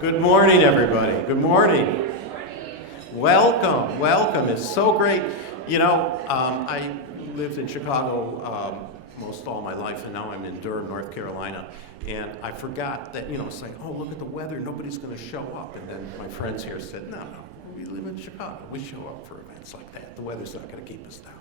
Good morning, everybody. Good morning. Welcome. It's so great. You know, I lived in Chicago most all my life, and now I'm in Durham, North Carolina. And I forgot that, it's like, oh, look at the weather, nobody's going to show up. And then my friends here said, no, we live in Chicago. We show up for events like that. The weather's not going to keep us down.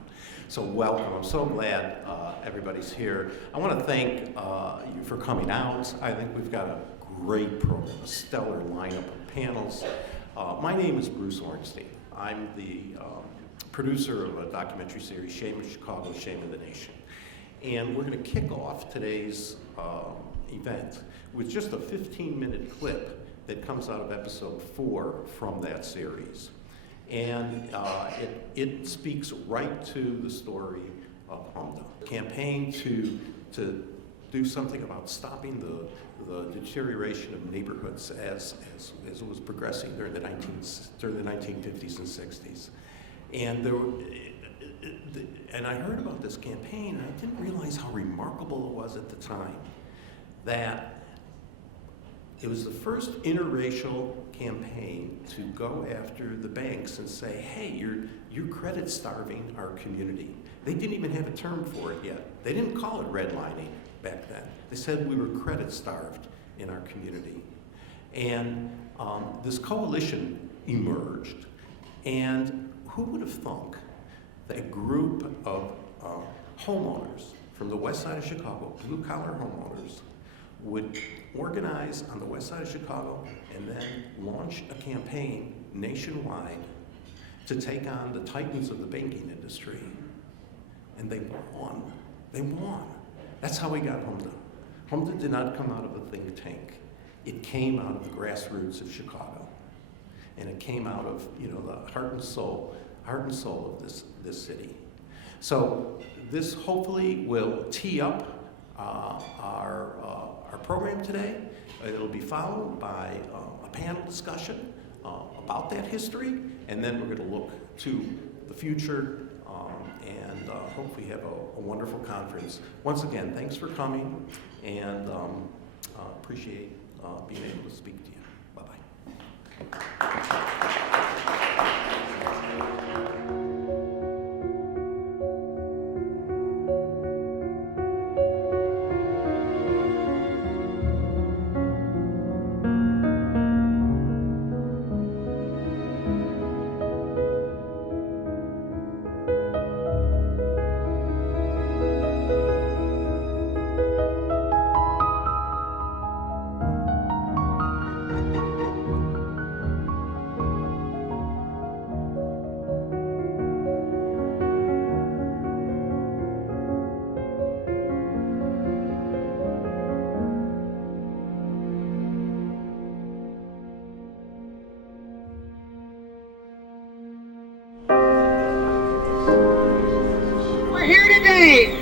So welcome. I'm so glad everybody's here. I want to thank you for coming out. I think we've got a great program, a stellar lineup of panels. My name is Bruce Orenstein. I'm the producer of a documentary series, Shame of Chicago, Shame of the Nation. And we're going to kick off today's event with just a 15-minute clip that comes out of episode 4 from that series. And it speaks right to the story of HMDA. The campaign to do something about stopping the deterioration of neighborhoods as it was progressing during the 1950s and 60s. And I heard about this campaign, and I didn't realize how remarkable it was at the time that it was the first interracial campaign to go after the banks and say, hey, you're credit starving our community. They didn't even have a term for it yet. They didn't call it redlining back then. They said we were credit starved in our community. And this coalition emerged. And who would have thunk that a group of homeowners from the west side of Chicago, blue-collar homeowners, would organize on the west side of Chicago and then launch a campaign nationwide to take on the titans of the banking industry. And they won. They won. That's how we got HMDA. HMDA did not come out of a think tank. It came out of the grassroots of Chicago. And it came out of, the heart and soul of this city. So this hopefully will tee up our program today. It'll be followed by a panel discussion about that history, and then we're going to look to the future and hopefully have a wonderful conference. Once again, thanks for coming, and appreciate being able to speak to you. Bye-bye.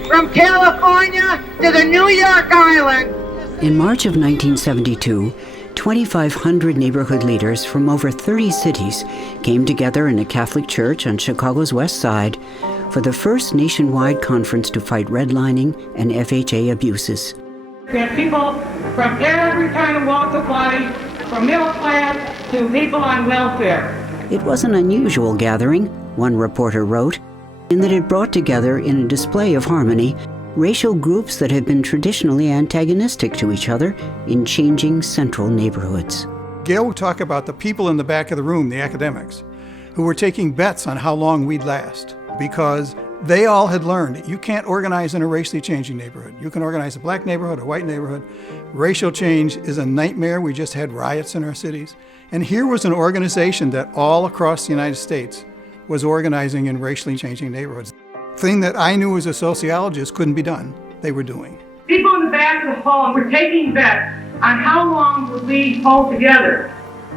From California to the New York Island. In March of 1972, 2,500 neighborhood leaders from over 30 cities came together in a Catholic church on Chicago's west side for the first nationwide conference to fight redlining and FHA abuses. We have people from every kind of walk of life, from middle class to people on welfare. It was an unusual gathering, one reporter wrote, in that it brought together in a display of harmony racial groups that had been traditionally antagonistic to each other in changing central neighborhoods. Gail would talk about the people in the back of the room, the academics, who were taking bets on how long we'd last, because they all had learned that you can't organize in a racially changing neighborhood. You can organize a black neighborhood, a white neighborhood. Racial change is a nightmare. We just had riots in our cities. And here was an organization that all across the United States was organizing in racially changing neighborhoods. Thing that I knew as a sociologist couldn't be done, they were doing. People in the back of the hall were taking bets on how long would we hold together.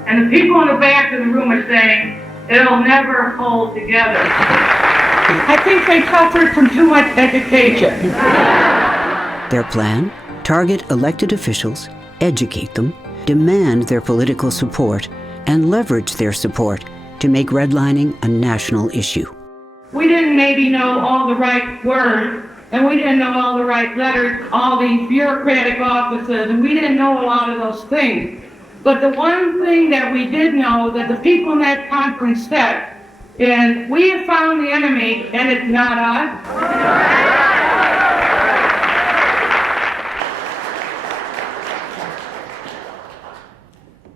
And the people in the back of the room are saying, it'll never hold together. I think they suffered from too much education. Their plan? Target elected officials, educate them, demand their political support, and leverage their support to make redlining a national issue. We didn't maybe know all the right words, and we didn't know all the right letters, all these bureaucratic offices, and we didn't know a lot of those things. But the one thing that we did know that the people in that conference said is, we have found the enemy and it's not us.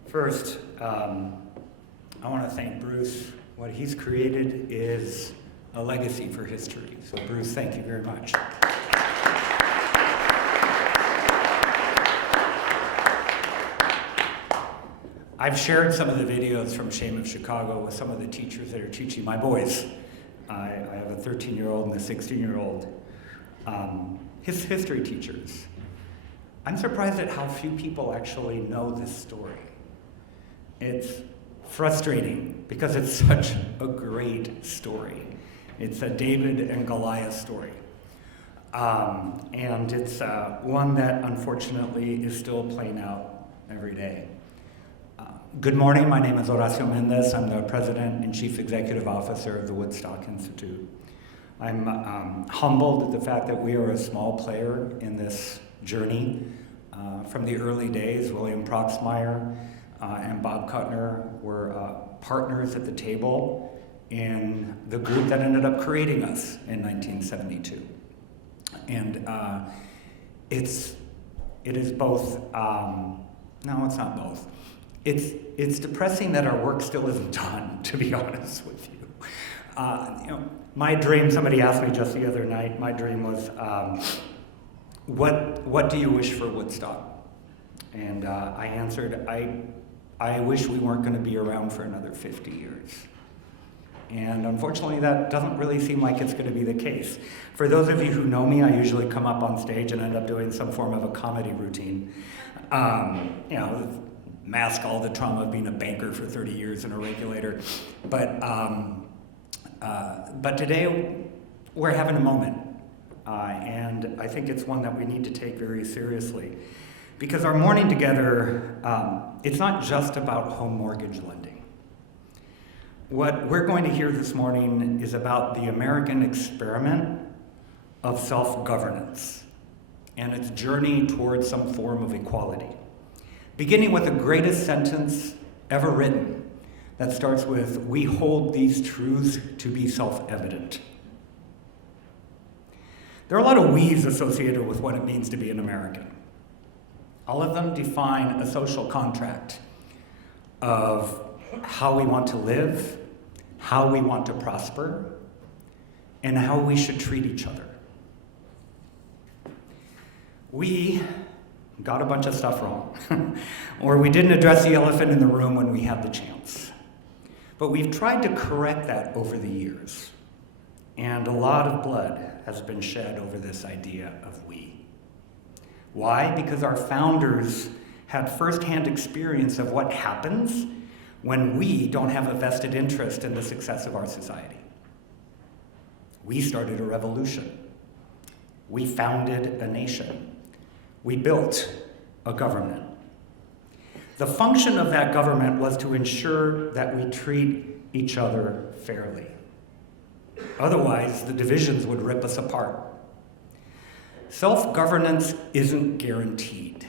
First, I want to thank Bruce. What he's created is a legacy for history. So Bruce, thank you very much. I've shared some of the videos from Shame of Chicago with some of the teachers that are teaching my boys. I have a 13-year-old and a 16-year-old. His history teachers. I'm surprised at how few people actually know this story. It's frustrating because it's such a great story. It's a David and Goliath story. And it's one that unfortunately is still playing out every day. Good morning, my name is Horacio Mendez. I'm the President and Chief Executive Officer of the Woodstock Institute. I'm humbled at the fact that we are a small player in this journey. From the early days, William Proxmire and Bob Kuttner were partners at the table in the group that ended up creating us in 1972. And it is both, no, it's not both. It's depressing that our work still isn't done, to be honest with you. My dream, somebody asked me just the other night, my dream was, what do you wish for Woodstock? And I answered, I wish we weren't going to be around for another 50 years. And unfortunately, that doesn't really seem like it's going to be the case. For those of you who know me, I usually come up on stage and end up doing some form of a comedy routine. Mask all the trauma of being a banker for 30 years and a regulator. But today, we're having a moment. And I think it's one that we need to take very seriously. Because our morning together, it's not just about home mortgage lending. What we're going to hear this morning is about the American experiment of self-governance and its journey towards some form of equality. Beginning with the greatest sentence ever written that starts with, "We hold these truths to be self-evident." There are a lot of we's associated with what it means to be an American. All of them define a social contract of how we want to live, how we want to prosper, and how we should treat each other. We got a bunch of stuff wrong, or we didn't address the elephant in the room when we had the chance. But we've tried to correct that over the years, and a lot of blood has been shed over this idea of we. Why? Because our founders had firsthand experience of what happens when we don't have a vested interest in the success of our society. We started a revolution. We founded a nation. We built a government. The function of that government was to ensure that we treat each other fairly. Otherwise, the divisions would rip us apart. Self-governance isn't guaranteed.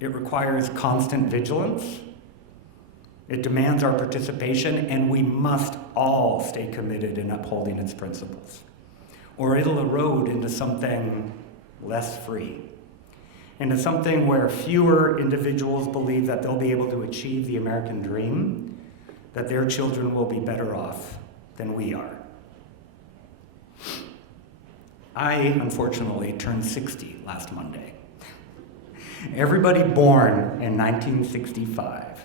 It requires constant vigilance. It demands our participation, and we must all stay committed in upholding its principles, or it'll erode into something less free, into something where fewer individuals believe that they'll be able to achieve the American dream, that their children will be better off than we are. I, unfortunately, turned 60 last Monday. Everybody born in 1965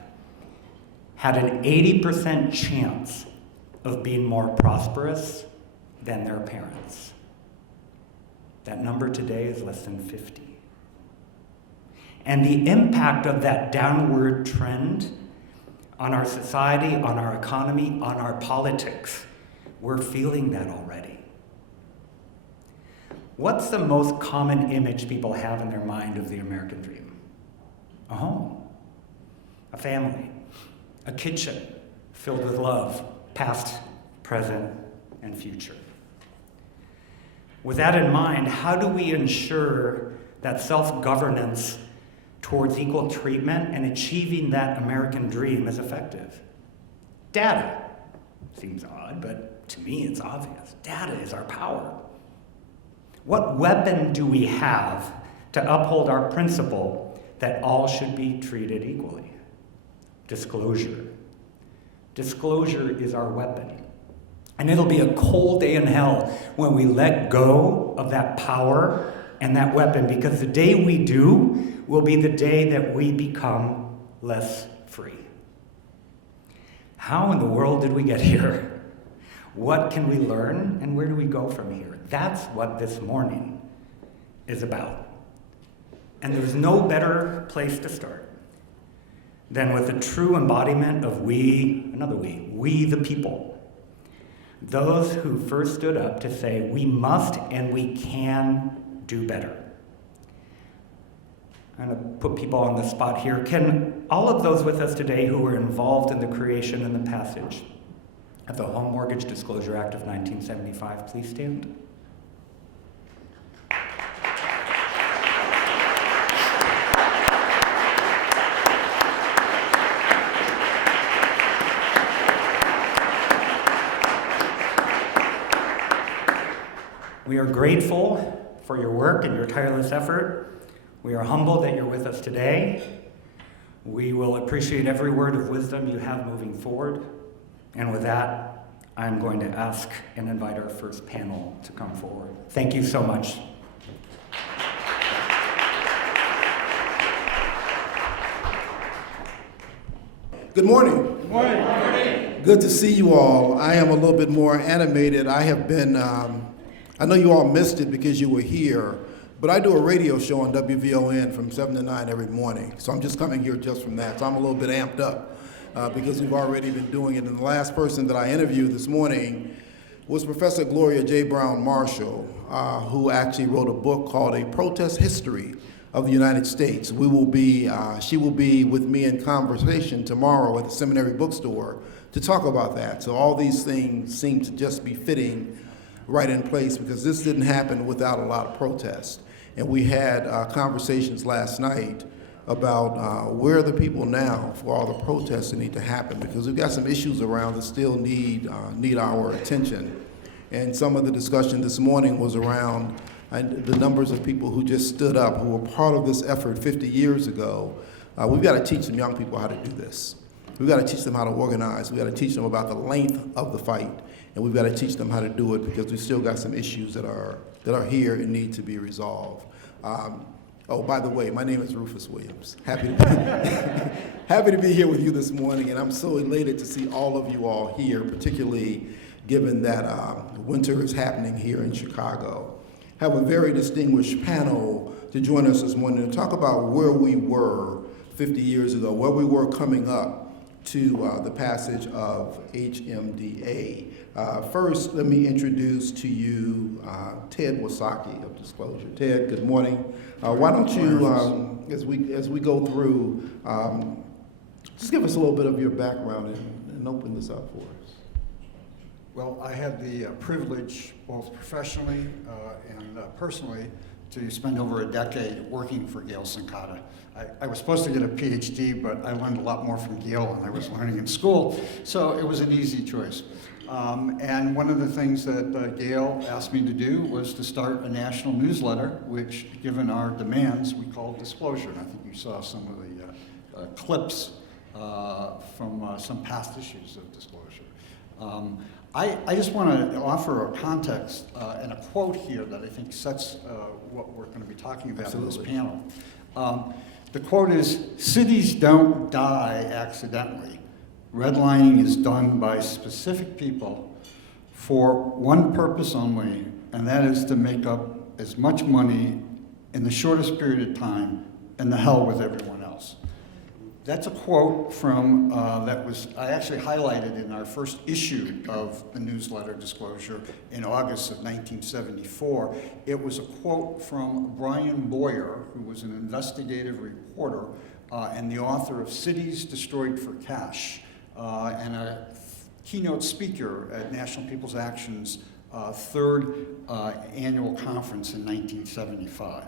had an 80% chance of being more prosperous than their parents. That number today is less than 50. And the impact of that downward trend on our society, on our economy, on our politics, we're feeling that already. What's the most common image people have in their mind of the American dream? A home, a family, a kitchen filled with love, past, present, and future. With that in mind, how do we ensure that self-governance towards equal treatment and achieving that American dream is effective? Data. Seems odd, but to me it's obvious. Data is our power. What weapon do we have to uphold our principle that all should be treated equally? Disclosure. Disclosure is our weapon. And it'll be a cold day in hell when we let go of that power and that weapon, because the day we do will be the day that we become less free. How in the world did we get here? What can we learn, and where do we go from here? That's what this morning is about. And there's no better place to start than with a true embodiment of we the people. Those who first stood up to say we must and we can do better. I'm going to put people on the spot here. Can all of those with us today who were involved in the creation and the passage of the Home Mortgage Disclosure Act of 1975 please stand? We are grateful for your work and your tireless effort. We are humbled that you're with us today. We will appreciate every word of wisdom you have moving forward. And with that, I'm going to ask and invite our first panel to come forward. Thank you so much. Good morning. Good morning. Good morning. Good to see you all. I am a little bit more animated. I have been, I know you all missed it because you were here, but I do a radio show on WVON from 7 to 9 every morning. So I'm just coming here just from that. So I'm a little bit amped up because we've already been doing it. And the last person that I interviewed this morning was Professor Gloria J. Brown Marshall, who actually wrote a book called A Protest History of the United States. She will be with me in conversation tomorrow at the Seminary Bookstore to talk about that. So all these things seem to just be fitting right in place because this didn't happen without a lot of protest. And we had conversations last night about where are the people now for all the protests that need to happen, because we've got some issues around that still need our attention. And some of the discussion this morning was around the numbers of people who just stood up, who were part of this effort 50 years ago. We've got to teach some young people how to do this. We've got to teach them how to organize. We've got to teach them about the length of the fight, and we've got to teach them how to do it because we still got some issues that are here and need to be resolved. Oh, by the way, my name is Rufus Williams. Happy to be here with you this morning, and I'm so elated to see all of you all here, particularly given that winter is happening here in Chicago. Have a very distinguished panel to join us this morning to talk about where we were 50 years ago, where we were coming up to the passage of HMDA. First, let me introduce to you Ted Wysocki of Disclosure. Ted, good morning. Why don't you, as we go through, just give us a little bit of your background and open this up for us. Well, I had the privilege, both professionally and personally, to spend over a decade working for Gail Sankata. I was supposed to get a PhD, but I learned a lot more from Gail than I was learning in school, so it was an easy choice. And one of the things that Gail asked me to do was to start a national newsletter, which, given our demands, we called Disclosure. And I think you saw some of the clips from some past issues of Disclosure. I just want to offer a context and a quote here that I think sets what we're going to be talking about in this panel. The quote is, "Cities don't die accidentally. Redlining is done by specific people for one purpose only, and that is to make up as much money in the shortest period of time, and the hell with everyone else." That's a quote from I actually highlighted in our first issue of the newsletter Disclosure in August of 1974. It was a quote from Brian Boyer, who was an investigative reporter and the author of Cities Destroyed for Cash, and a keynote speaker at National People's Action's third annual conference in 1975.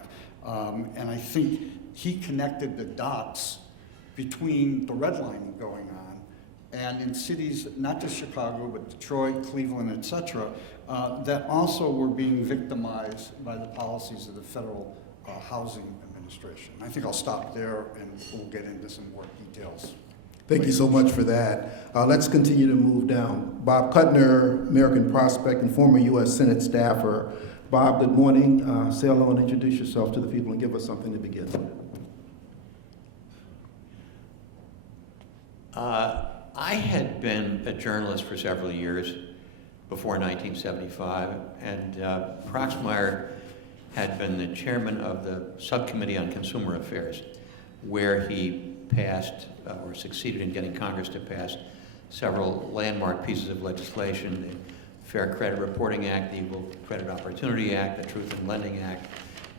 And I think he connected the dots between the redlining going on and in cities, not just Chicago, but Detroit, Cleveland, et cetera, that also were being victimized by the policies of the Federal Housing Administration. I think I'll stop there and we'll get into some more details. Thank you so much for that. Let's continue to move down. Bob Kuttner, American prospect and former U.S. Senate staffer. Bob, good morning. Say hello and introduce yourself to the people and give us something to begin with. I had been a journalist for several years before 1975, and Proxmire had been the chairman of the Subcommittee on Consumer Affairs, where he passed or succeeded in getting Congress to pass several landmark pieces of legislation: the Fair Credit Reporting Act, the Equal Credit Opportunity Act, the Truth in Lending Act.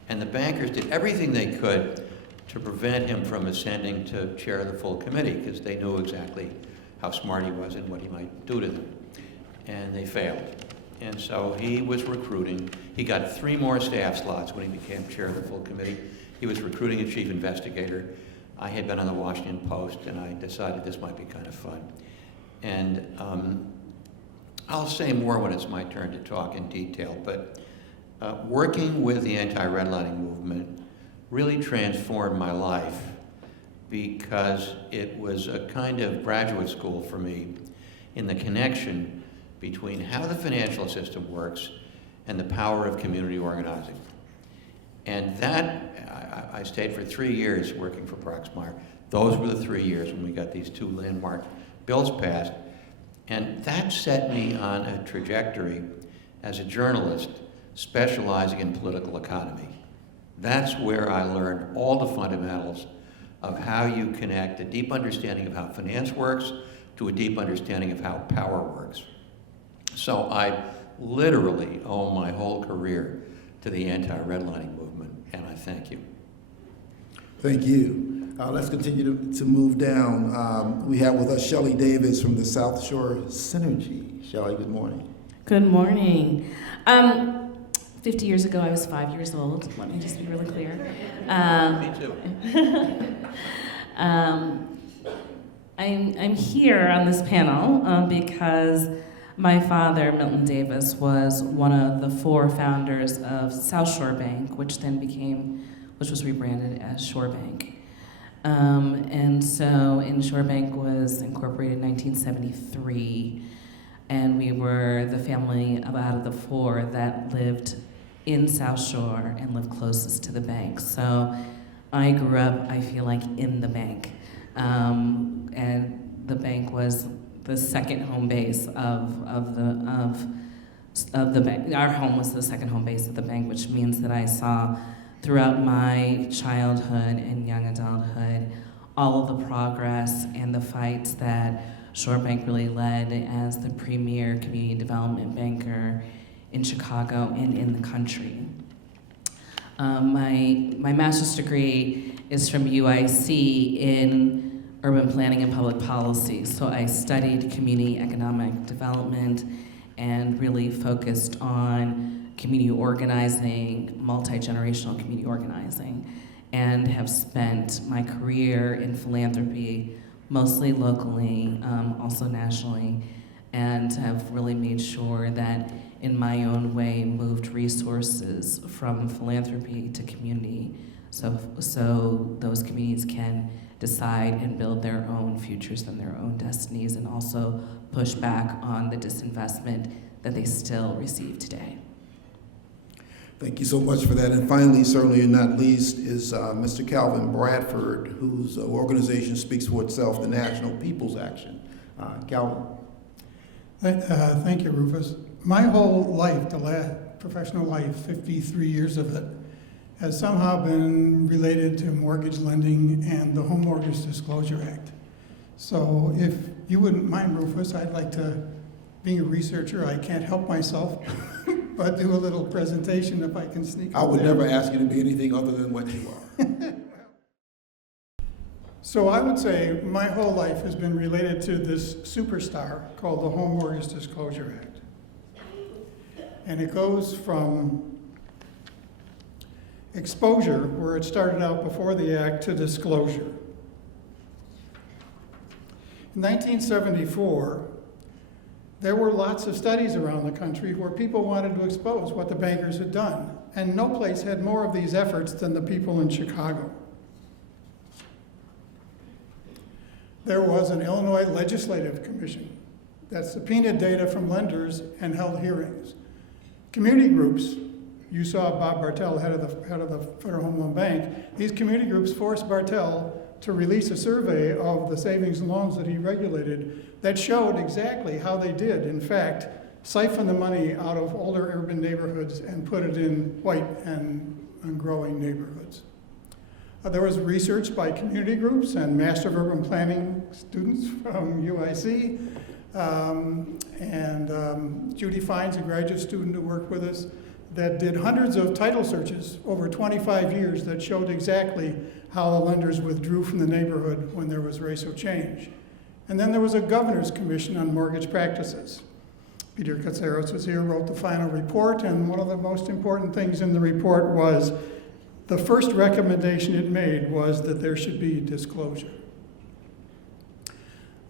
And the bankers did everything they could to prevent him from ascending to chair of the full committee, because they knew exactly how smart he was and what he might do to them. And they failed. And so he was recruiting. He got 3 more staff slots when he became chair of the full committee. He was recruiting a chief investigator. I had been on the Washington Post, and I decided this might be kind of fun. And I'll say more when it's my turn to talk in detail, but working with the anti-redlining movement really transformed my life, because it was a kind of graduate school for me in the connection between how the financial system works and the power of community organizing. And that, I stayed for 3 years working for Proxmire. Those were the 3 years when we got these 2 landmark bills passed. And that set me on a trajectory as a journalist specializing in political economy. That's where I learned all the fundamentals of how you connect a deep understanding of how finance works to a deep understanding of how power works. So I literally owe my whole career to the anti-redlining movement, and I thank you. Thank you. Let's continue to move down. We have with us Shelley Davis from the South Shore Synergy. Shelley, good morning. Good morning. 50 years ago, I was 5 years old. Let me just be really clear. Me too. I'm here on this panel because my father, Milton Davis, was one of the 4 founders of South Shore Bank, which was rebranded as Shore Bank. And so Shore Bank was incorporated in 1973, and we were the family out of the 4 that lived in South Shore and lived closest to the bank. So I grew up, I feel like, in the bank. And the bank was the second home base of the bank. Our home was the second home base of the bank, which means that I saw throughout my childhood and young adulthood all of the progress and the fights that Shore Bank really led as the premier community development banker in Chicago and in the country. My master's degree is from UIC in urban planning and public policy. So I studied community economic development and really focused on community organizing, multi-generational community organizing, and have spent my career in philanthropy, mostly locally, also nationally, and have really made sure that in my own way moved resources from philanthropy to community so those communities can decide and build their own futures and their own destinies, and also push back on the disinvestment that they still receive today. Thank you so much for that. And finally, certainly not least, is Mr. Calvin Bradford, whose organization speaks for itself, the National People's Action. Calvin. Thank you, Rufus. My whole life, professional life, 53 years of it, has somehow been related to mortgage lending and the Home Mortgage Disclosure Act. So if you wouldn't mind, Rufus, I'd like to, being a researcher, I can't help myself, but do a little presentation if I can sneak I would never ask you to be anything other than what you are. So I would say my whole life has been related to this superstar called the Home Mortgage Disclosure Act. And it goes from exposure, where it started out before the act, to disclosure. In 1974, there were lots of studies around the country where people wanted to expose what the bankers had done. And no place had more of these efforts than the people in Chicago. There was an Illinois Legislative Commission that subpoenaed data from lenders and held hearings. Community groups, you saw Bob Bartell, head of the Federal Home Loan Bank, these community groups forced Bartell to release a survey of the savings and loans that he regulated that showed exactly how they did, in fact, siphon the money out of older urban neighborhoods and put it in white and growing neighborhoods. There was research by community groups and Master of Urban Planning students from UIC, and Judy Fines, a graduate student who worked with us, that did hundreds of title searches over 25 years that showed exactly how the lenders withdrew from the neighborhood when there was racial change. And then there was a governor's commission on mortgage practices. Peter Katsaros was here, wrote the final report, and one of the most important things in the report was the first recommendation it made was that there should be disclosure.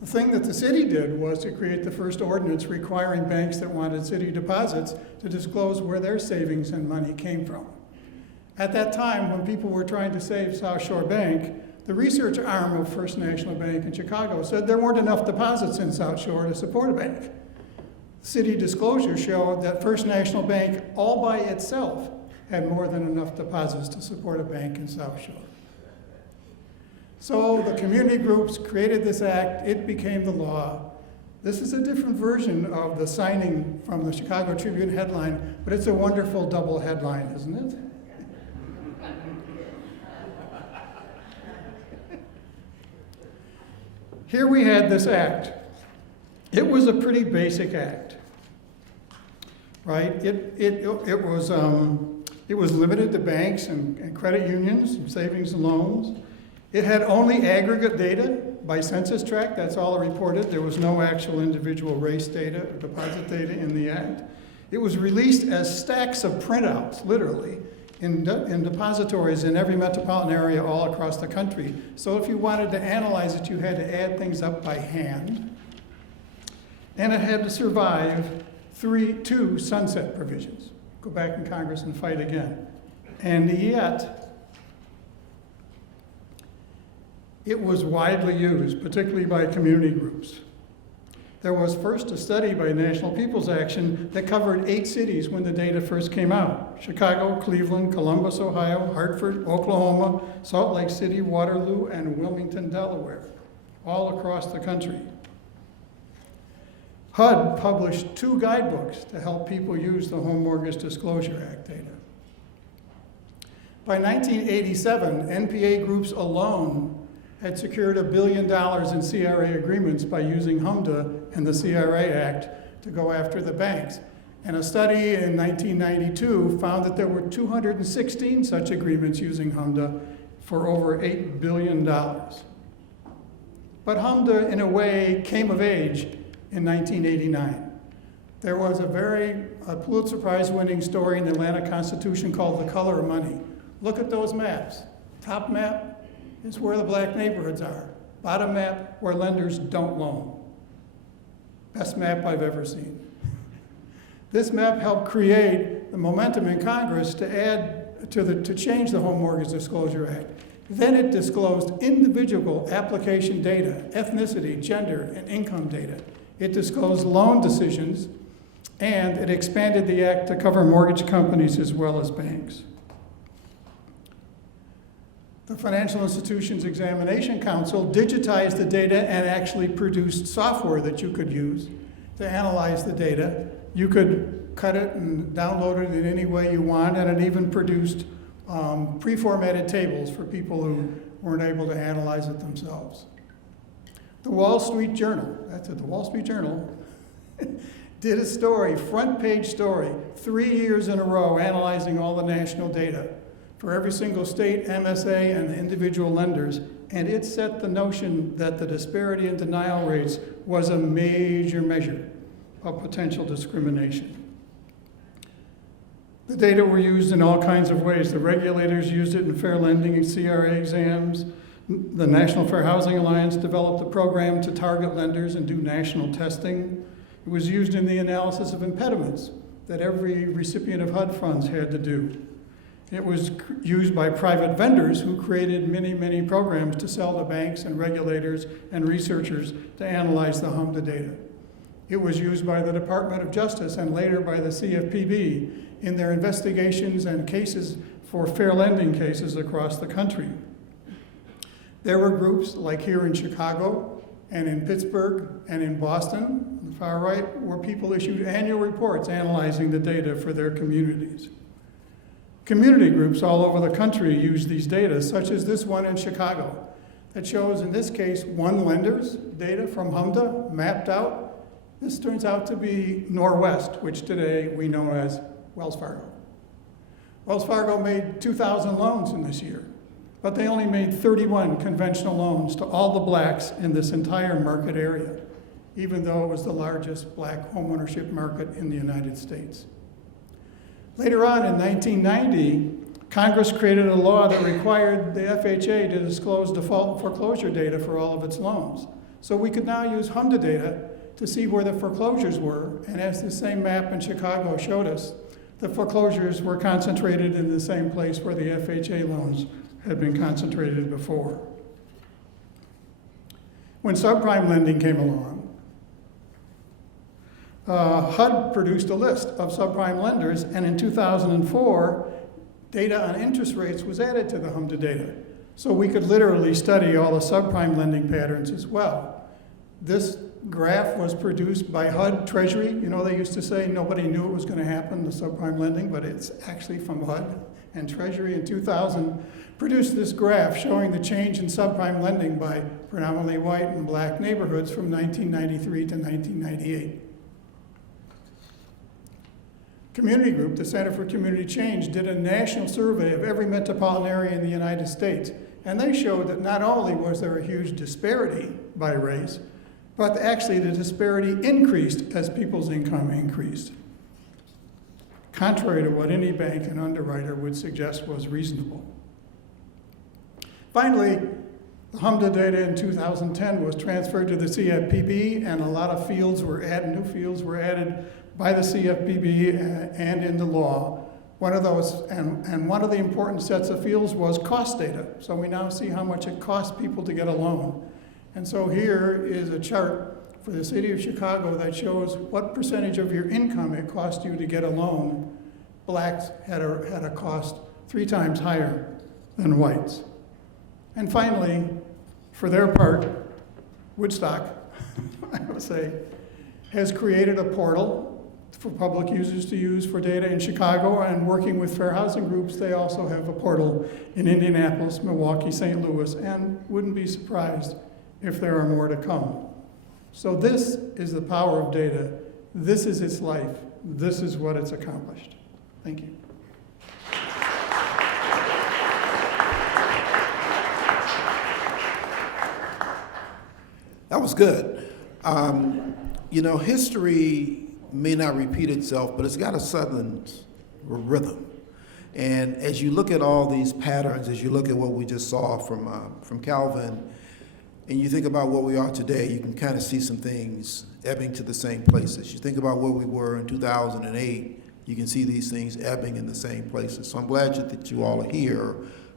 The thing that the city did was to create the first ordinance requiring banks that wanted city deposits to disclose where their savings and money came from. At that time, when people were trying to save South Shore Bank, the research arm of First National Bank in Chicago said there weren't enough deposits in South Shore to support a bank. City disclosure showed that First National Bank, all by itself, had more than enough deposits to support a bank in South Shore. So the community groups created this act, it became the law. This is a different version of the signing from the Chicago Tribune headline, but it's a wonderful double headline, isn't it? Here we had this act. It was a pretty basic act, right? It was limited to banks and credit unions and savings and loans. It had only aggregate data by census tract. That's all it reported. There was no actual individual race data or deposit data in the act. It was released as stacks of printouts, literally, in depositories in every metropolitan area all across the country. So if you wanted to analyze it, you had to add things up by hand. And it had to survive two sunset provisions. Go back in Congress and fight again. And yet, it was widely used, particularly by community groups. There was first a study by National People's Action that covered 8 cities when the data first came out: Chicago, Cleveland, Columbus, Ohio, Hartford, Oklahoma, Salt Lake City, Waterloo, and Wilmington, Delaware, all across the country. HUD published 2 guidebooks to help people use the Home Mortgage Disclosure Act data. By 1987, NPA groups alone had secured $1 billion in CRA agreements by using HMDA and the CRA Act to go after the banks. And a study in 1992 found that there were 216 such agreements using HMDA for over $8 billion. But HMDA, in a way, came of age in 1989. There was a Pulitzer Prize-winning story in the Atlanta Constitution called The Color of Money. Look at those maps. Top map is where the black neighborhoods are. Bottom map, where lenders don't loan. Best map I've ever seen. This map helped create the momentum in Congress to change the Home Mortgage Disclosure Act. Then it disclosed individual application data, ethnicity, gender, and income data. It disclosed loan decisions, and it expanded the act to cover mortgage companies as well as banks. The Financial Institutions Examination Council digitized the data and actually produced software that you could use to analyze the data. You could cut it and download it in any way you want, and it even produced pre-formatted tables for people who weren't able to analyze it themselves. The Wall Street Journal, the Wall Street Journal, did a story, front page story, 3 years in a row, analyzing all the national data for every single state, MSA, and the individual lenders, and it set the notion that the disparity in denial rates was a major measure of potential discrimination. The data were used in all kinds of ways. The regulators used it in fair lending and CRA exams. The National Fair Housing Alliance developed a program to target lenders and do national testing. It was used in the analysis of impediments that every recipient of HUD funds had to do. It was used by private vendors who created many, many programs to sell to banks and regulators and researchers to analyze the HMDA data. It was used by the Department of Justice and later by the CFPB in their investigations and cases for fair lending cases across the country. There were groups like here in Chicago and in Pittsburgh and in Boston, on the far right, where people issued annual reports analyzing the data for their communities. Community groups all over the country use these data, such as this one in Chicago, that shows, in this case, one lender's data from HMDA mapped out. This turns out to be Norwest, which today we know as Wells Fargo. Wells Fargo made 2,000 loans in this year, but they only made 31 conventional loans to all the blacks in this entire market area, even though it was the largest black homeownership market in the United States. Later on in 1990, Congress created a law that required the FHA to disclose default and foreclosure data for all of its loans. So we could now use HMDA data to see where the foreclosures were, and as the same map in Chicago showed us, the foreclosures were concentrated in the same place where the FHA loans had been concentrated before. When subprime lending came along, HUD produced a list of subprime lenders, and in 2004, data on interest rates was added to the HMDA data. So we could literally study all the subprime lending patterns as well. This graph was produced by HUD Treasury. You know, they used to say nobody knew it was going to happen, the subprime lending, but it's actually from HUD. And Treasury in 2000 produced this graph showing the change in subprime lending by predominantly white and black neighborhoods from 1993 to 1998. Community group, the Center for Community Change, did a national survey of every metropolitan area in the United States, and they showed that not only was there a huge disparity by race, but actually the disparity increased as people's income increased, contrary to what any bank and underwriter would suggest was reasonable. Finally, the HMDA data in 2010 was transferred to the CFPB, and a lot of fields were added, new fields were added by the CFPB and in the law. One of those, and one of the important sets of fields was cost data. So we now see how much it costs people to get a loan. And so here is a chart for the city of Chicago that shows what percentage of your income it cost you to get a loan. Blacks had a cost 3 times higher than whites. And finally, for their part, Woodstock, I would say, has created a portal for public users to use for data in Chicago, and working with fair housing groups, they also have a portal in Indianapolis, Milwaukee, St. Louis, and wouldn't be surprised if there are more to come. So this is the power of data. This is its life. This is what it's accomplished. Thank you. That was good. You know, history may not repeat itself, but it's got a southern rhythm. And as you look at all these patterns, as you look at what we just saw from Calvin, and you think about where we are today, you can kind of see some things ebbing to the same places. You think about where we were in 2008, you can see these things ebbing in the same places. So I'm glad that you all are here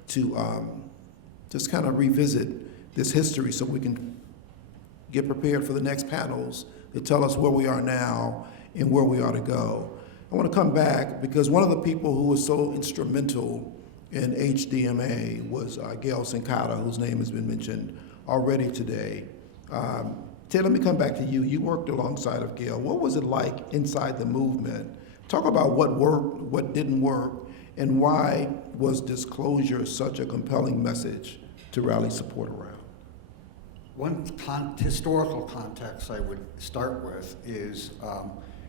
to just kind of revisit this history so we can get prepared for the next panels to tell us where we are now and where we ought to go. I want to come back because one of the people who was so instrumental in HDMA was Gail Sincata, whose name has been mentioned already today. Ted, let me come back to you. You worked alongside of Gail. What was it like inside the movement? Talk about what worked, what didn't work, and why was disclosure such a compelling message to rally support around? One historical context I would start with is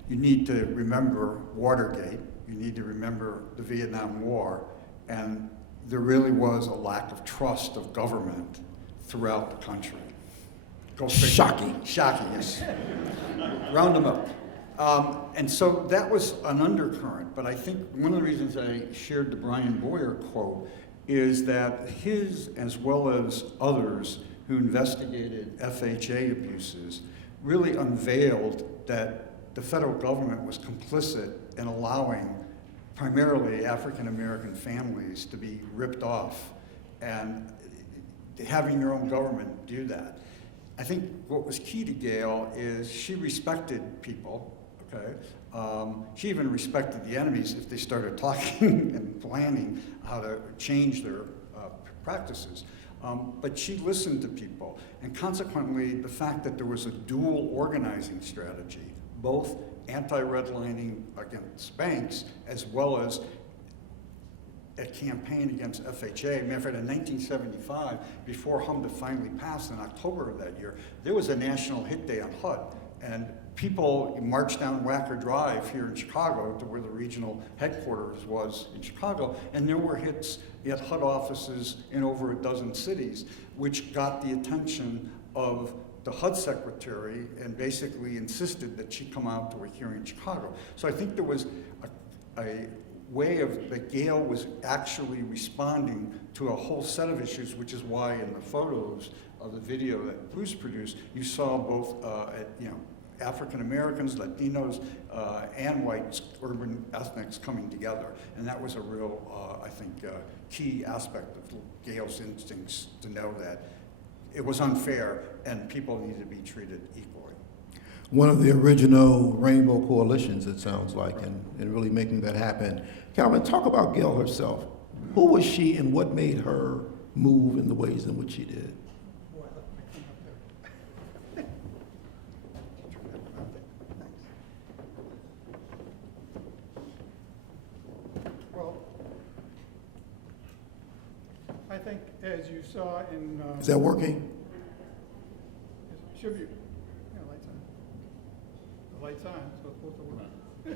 you need to remember Watergate, you need to remember the Vietnam War, and there really was a lack of trust of government throughout the country. Shocking. Shocking, yes. Round them up. And so that was an undercurrent, but I think one of the reasons I shared the Brian Boyer quote is that his, as well as others who investigated FHA abuses, really unveiled that the federal government was complicit in allowing primarily African-American families to be ripped off and having your own government do that. I think what was key to Gail is she respected people, okay? She even respected the enemies if they started talking and planning how to change their practices. But she listened to people, and consequently, the fact that there was a dual organizing strategy, both anti-redlining against banks, as well as a campaign against FHA. Matter of fact, in 1975, before HMDA finally passed in October of that year, there was a national hit day on HUD, and people marched down Wacker Drive here in Chicago to where the regional headquarters was in Chicago, and there were hits at HUD offices in over a dozen cities, which got the attention of the HUD secretary and basically insisted that she come out to a hearing in Chicago. So I think there was a way of that Gail was actually responding to a whole set of issues, which is why in the photos of the video that Bruce produced, you saw both African Americans, Latinos, and whites, urban ethnics coming together. And that was a real, I think, key aspect of Gail's instincts to know that it was unfair and people needed to be treated equally. One of the original Rainbow Coalitions, it sounds like, and really making that happen. Calvin, talk about Gail herself. Who was she and what made her move in the ways in which she did? Well, I think as you saw in... Is that working? It should be. Yeah, lights on. The light's on, so it's supposed to work. I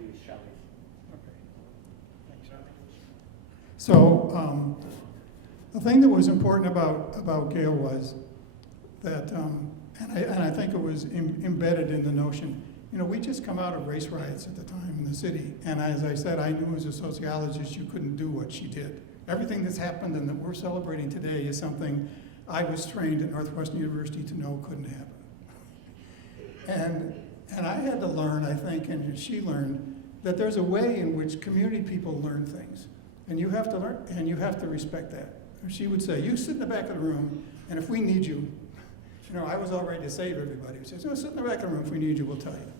use Shelley. Okay. Thanks, Shelley. So the thing that was important about Gail was that, and I think it was embedded in the notion, we just come out of race riots at the time in the city, and as I said, I knew as a sociologist you couldn't do what she did. Everything that's happened and that we're celebrating today is something I was trained at Northwestern University to know couldn't happen. And I had to learn, I think, and she learned, that there's a way in which community people learn things. And you have to learn, and you have to respect that. She would say, you sit in the back of the room, and if we need you, I was all ready to save everybody. She says, no, sit in the back of the room, if we need you, we'll tell you.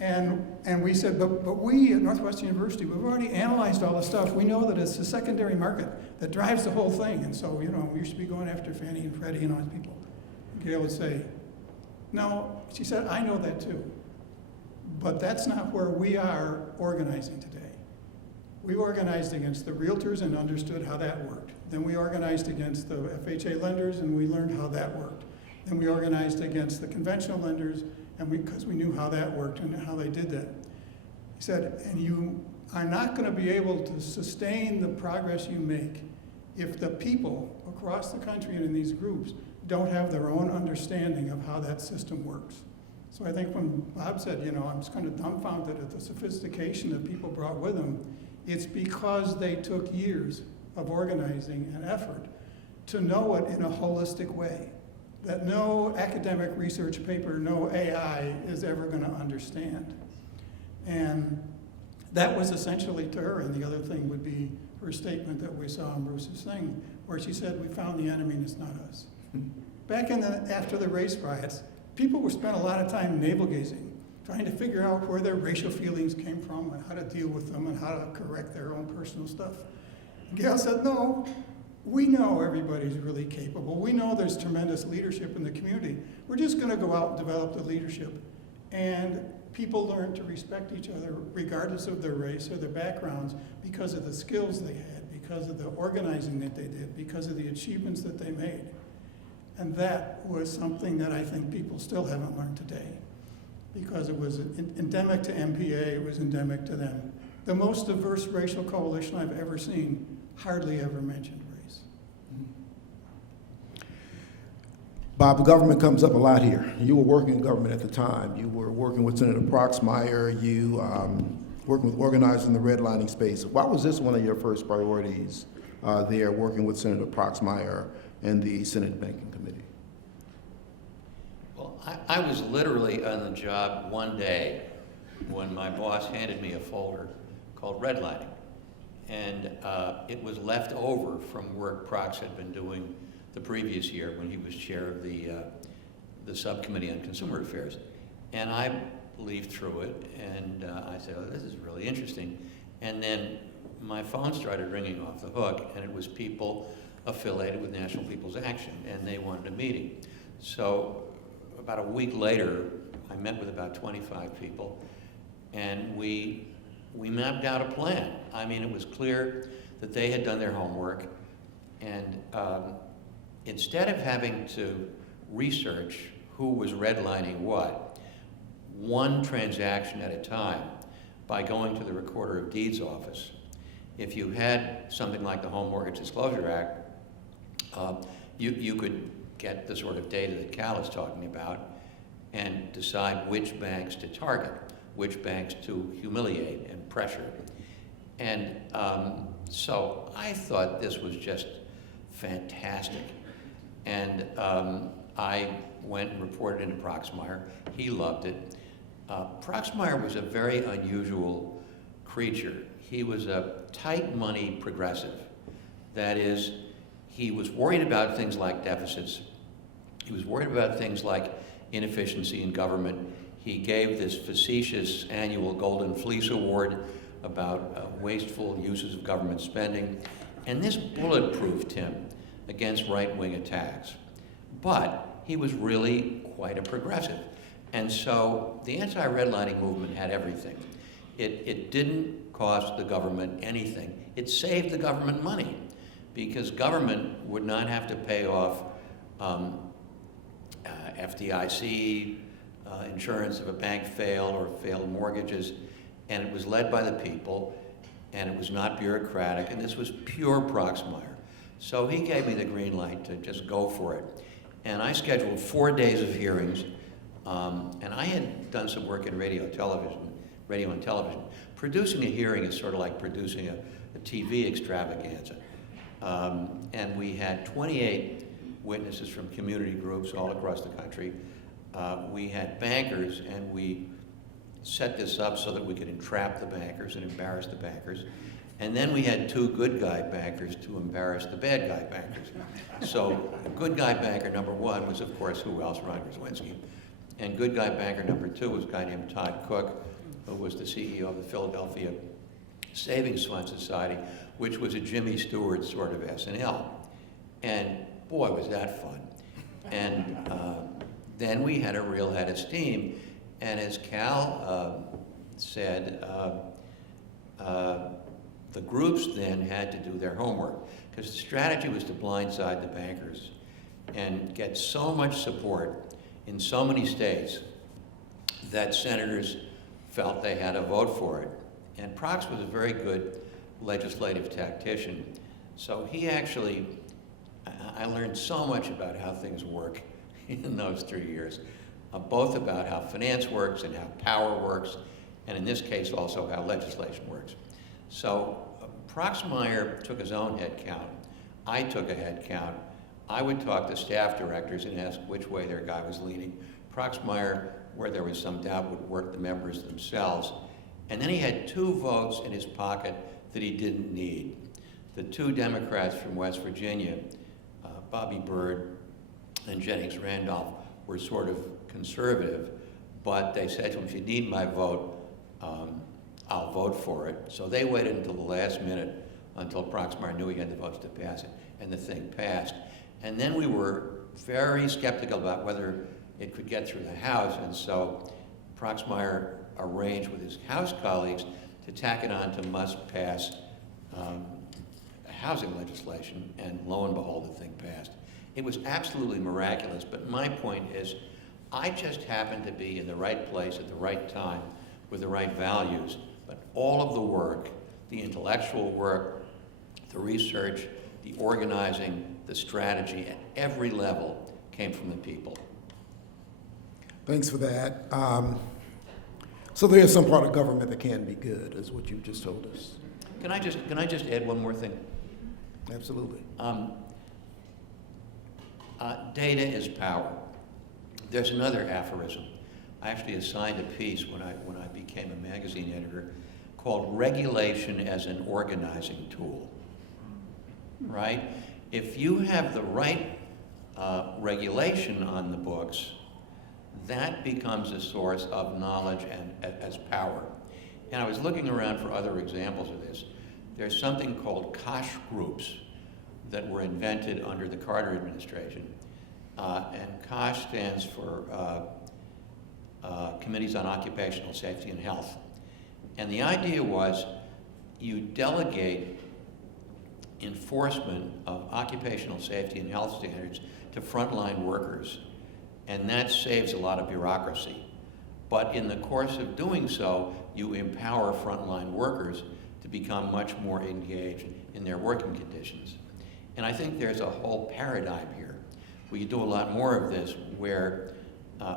And we said, but we at Northwestern University, we've already analyzed all the stuff. We know that it's the secondary market that drives the whole thing. And so, we should be going after Fannie and Freddie and all these people. And Gail would say, no, she said, I know that too. But that's not where we are organizing today. We organized against the realtors and understood how that worked. Then we organized against the FHA lenders and we learned how that worked. Then we organized against the conventional lenders and because we knew how that worked and how they did that. He said, and you are not going to be able to sustain the progress you make if the people across the country and in these groups don't have their own understanding of how that system works. So I think when Bob said, I'm just kind of dumbfounded at the sophistication that people brought with them, it's because they took years of organizing and effort to know it in a holistic way that no academic research paper, no AI is ever going to understand. And that was essentially to her, and the other thing would be her statement that we saw in Bruce's thing, where she said, we found the enemy and it's not us. Back after the race riots, people were spent a lot of time navel-gazing, trying to figure out where their racial feelings came from and how to deal with them and how to correct their own personal stuff. And Gail said, no, we know everybody's really capable. We know there's tremendous leadership in the community. We're just going to go out and develop the leadership. And people learn to respect each other regardless of their race or their backgrounds because of the skills they had, because of the organizing that they did, because of the achievements that they made. And that was something that I think people still haven't learned today because it was endemic to MPA, it was endemic to them. The most diverse racial coalition I've ever seen hardly ever mentioned race. Bob, government comes up a lot here. You were working in government at the time. You were working with Senator Proxmire. You working with organizing the redlining space. Why was this one of your first priorities there, working with Senator Proxmire and the Senate Banking Committee? Well, I was literally on the job one day when my boss handed me a folder called redlining. And it was left over from work Prox had been doing the previous year when he was chair of the subcommittee on consumer affairs. And I leafed through it, and I said, oh, this is really interesting. And then my phone started ringing off the hook, and it was people affiliated with National People's Action, and they wanted a meeting. So about a week later, I met with about 25 people, and we mapped out a plan. I mean, it was clear that they had done their homework, and instead of having to research who was redlining what, one transaction at a time, by going to the Recorder of Deeds office, if you had something like the Home Mortgage Disclosure Act, you could get the sort of data that Cal is talking about and decide which banks to target, which banks to humiliate and pressure. And so I thought this was just fantastic. And I went and reported into Proxmire. He loved it. Proxmire was a very unusual creature. He was a tight money progressive. That is, he was worried about things like deficits. He was worried about things like inefficiency in government. He gave this facetious annual Golden Fleece Award about wasteful uses of government spending. And this bulletproofed him against right-wing attacks. But he was really quite a progressive. And so the anti-redlining movement had everything. It didn't cost the government anything. It saved the government money because government would not have to pay off FDIC insurance if a bank failed or failed mortgages. And it was led by the people, and it was not bureaucratic, and this was pure Proxmire. So he gave me the green light to just go for it. And I scheduled 4 days of hearings, and I had done some work in radio and television. Producing a hearing is sort of like producing a TV extravaganza. And we had 28 witnesses from community groups all across the country. We had bankers, and we set this up so that we could entrap the bankers and embarrass the bankers. And then we had 2 good guy bankers to embarrass the bad guy bankers. So good guy banker number 1 was, of course, who else? Ron Grzywinski. And good guy banker number 2 was a guy named Todd Cook, who was the CEO of the Philadelphia Savings Fund Society, which was a Jimmy Stewart sort of SNL. And boy, was that fun. And then we had a real head of steam. And as Cal said, the groups then had to do their homework because the strategy was to blindside the bankers and get so much support in so many states that senators felt they had to vote for it. And Prox was a very good legislative tactician. So he actually, I learned so much about how things work in those 3 years. Both about how finance works and how power works, and in this case also how legislation works. So Proxmire took his own head count. I took a head count. I would talk to staff directors and ask which way their guy was leaning. Proxmire, where there was some doubt, would work the members themselves. And then he had 2 votes in his pocket that he didn't need. The 2 Democrats from West Virginia, Bobby Byrd and Jennings Randolph, were sort of conservative, but they said to him, if you need my vote, I'll vote for it. So they waited until the last minute until Proxmire knew he had the votes to pass it, and the thing passed. And then we were very skeptical about whether it could get through the House, and so Proxmire arranged with his House colleagues to tack it on to must-pass housing legislation, and lo and behold, the thing passed. It was absolutely miraculous, but my point is, I just happened to be in the right place at the right time with the right values, but all of the work, the intellectual work, the research, the organizing, the strategy at every level came from the people. Thanks for that. So there is some part of government that can be good, is what you just told us. Can I just add one more thing? Absolutely. Data is power. There's another aphorism. I actually assigned a piece when I became a magazine editor called "Regulation as an Organizing Tool." Right? If you have the right regulation on the books, that becomes a source of knowledge and as power. And I was looking around for other examples of this. There's something called COSH groups that were invented under the Carter administration. And COSH stands for Committees on Occupational Safety and Health. And the idea was you delegate enforcement of occupational safety and health standards to frontline workers, and that saves a lot of bureaucracy. But in the course of doing so, you empower frontline workers to become much more engaged in their working conditions. And I think there's a whole paradigm here. We could do a lot more of this where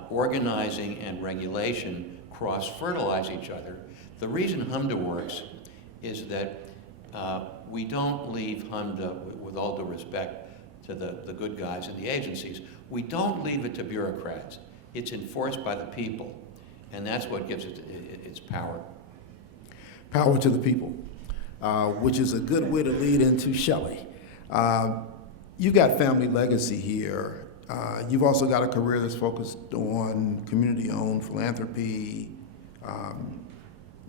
organizing and regulation cross-fertilize each other. The reason HMDA works is that we don't leave HMDA, with all due respect to the good guys in the agencies, we don't leave it to bureaucrats. It's enforced by the people, and that's what gives it its power. Power to the people, which is a good way to lead into Shelley. You've got family legacy here. You've also got a career that's focused on community-owned philanthropy,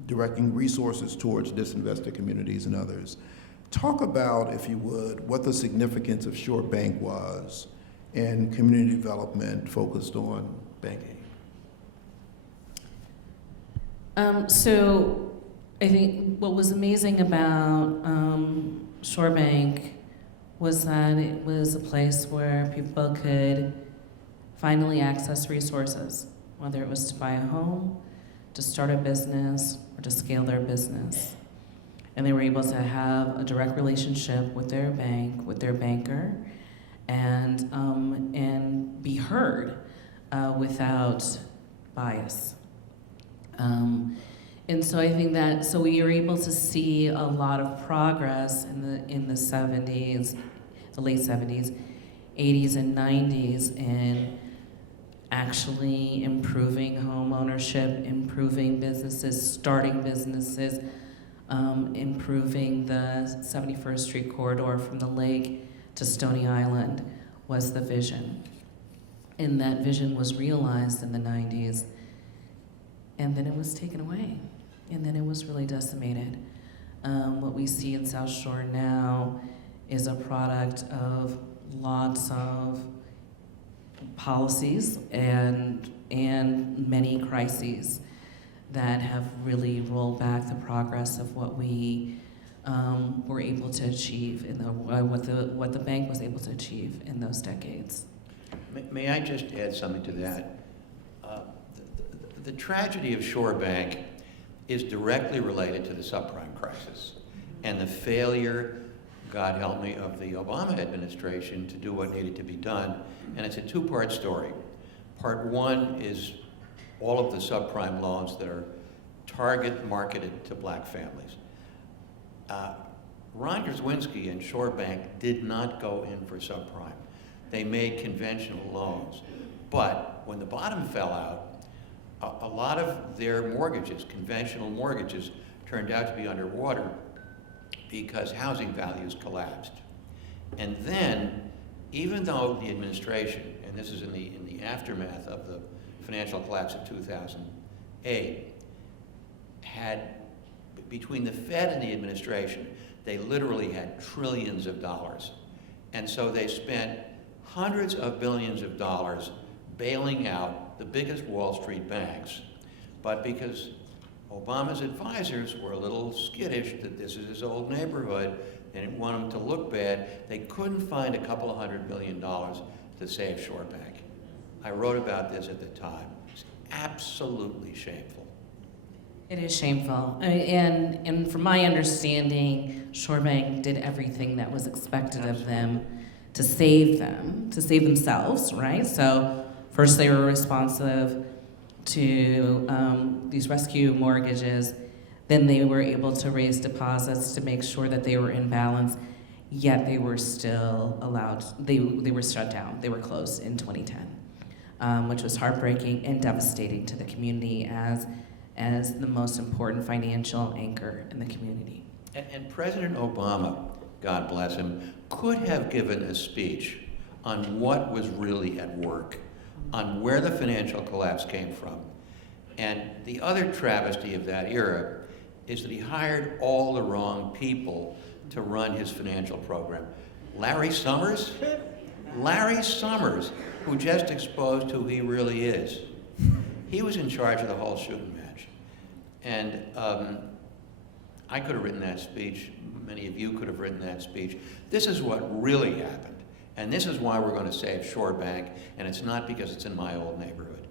directing resources towards disinvested communities and others. Talk about, if you would, what the significance of Shore Bank was in community development focused on banking. So I think what was amazing about Shore Bank was that it was a place where people could finally access resources, whether it was to buy a home, to start a business, or to scale their business. And they were able to have a direct relationship with their bank, with their banker, and be heard without bias. And so I think that, so we were able to see a lot of progress in the 70s, the late 70s, 80s and 90s in actually improving home ownership, improving businesses, starting businesses, improving the 71st Street corridor from the lake to Stony Island was the vision. And that vision was realized in the 90s, and then it was taken away. And then it was really decimated. What we see in South Shore now is a product of lots of policies and many crises that have really rolled back the progress of what we were able to achieve in what the bank was able to achieve in those decades. May I just add something to that? The tragedy of Shore Bank is directly related to the subprime crisis and the failure, God help me, of the Obama administration to do what needed to be done. And it's a two-part story. Part one is all of the subprime loans that are target marketed to black families. Ron Wysocki and Shore Bank did not go in for subprime. They made conventional loans. But when the bottom fell out, a lot of their mortgages, conventional mortgages, turned out to be underwater because housing values collapsed. And then, even though the administration, and this is in the aftermath of the financial collapse of 2008, had, between the Fed and the administration, they literally had trillions of dollars. And so they spent hundreds of billions of dollars bailing out the biggest Wall Street banks. But because Obama's advisors were a little skittish that this is his old neighborhood, they didn't want him to look bad, they couldn't find a couple of $100 million to save Shore Bank. I wrote about this at the time. It's absolutely shameful. It is shameful. And from my understanding, Shore Bank did everything that was expected of them to save them, to save themselves, right? So first they were responsive to these rescue mortgages, then they were able to raise deposits to make sure that they were in balance, yet they were still allowed, they were shut down, they were closed in 2010, which was heartbreaking and devastating to the community as the most important financial anchor in the community. And President Obama, God bless him, could have given a speech on what was really at work, on where the financial collapse came from. And the other travesty of that era is that he hired all the wrong people to run his financial program. Larry Summers, who just exposed who he really is. He was in charge of the whole shooting match. And I could have written that speech. Many of you could have written that speech. This is what really happened. And this is why we're going to save Shore Bank. And it's not because it's in my old neighborhood.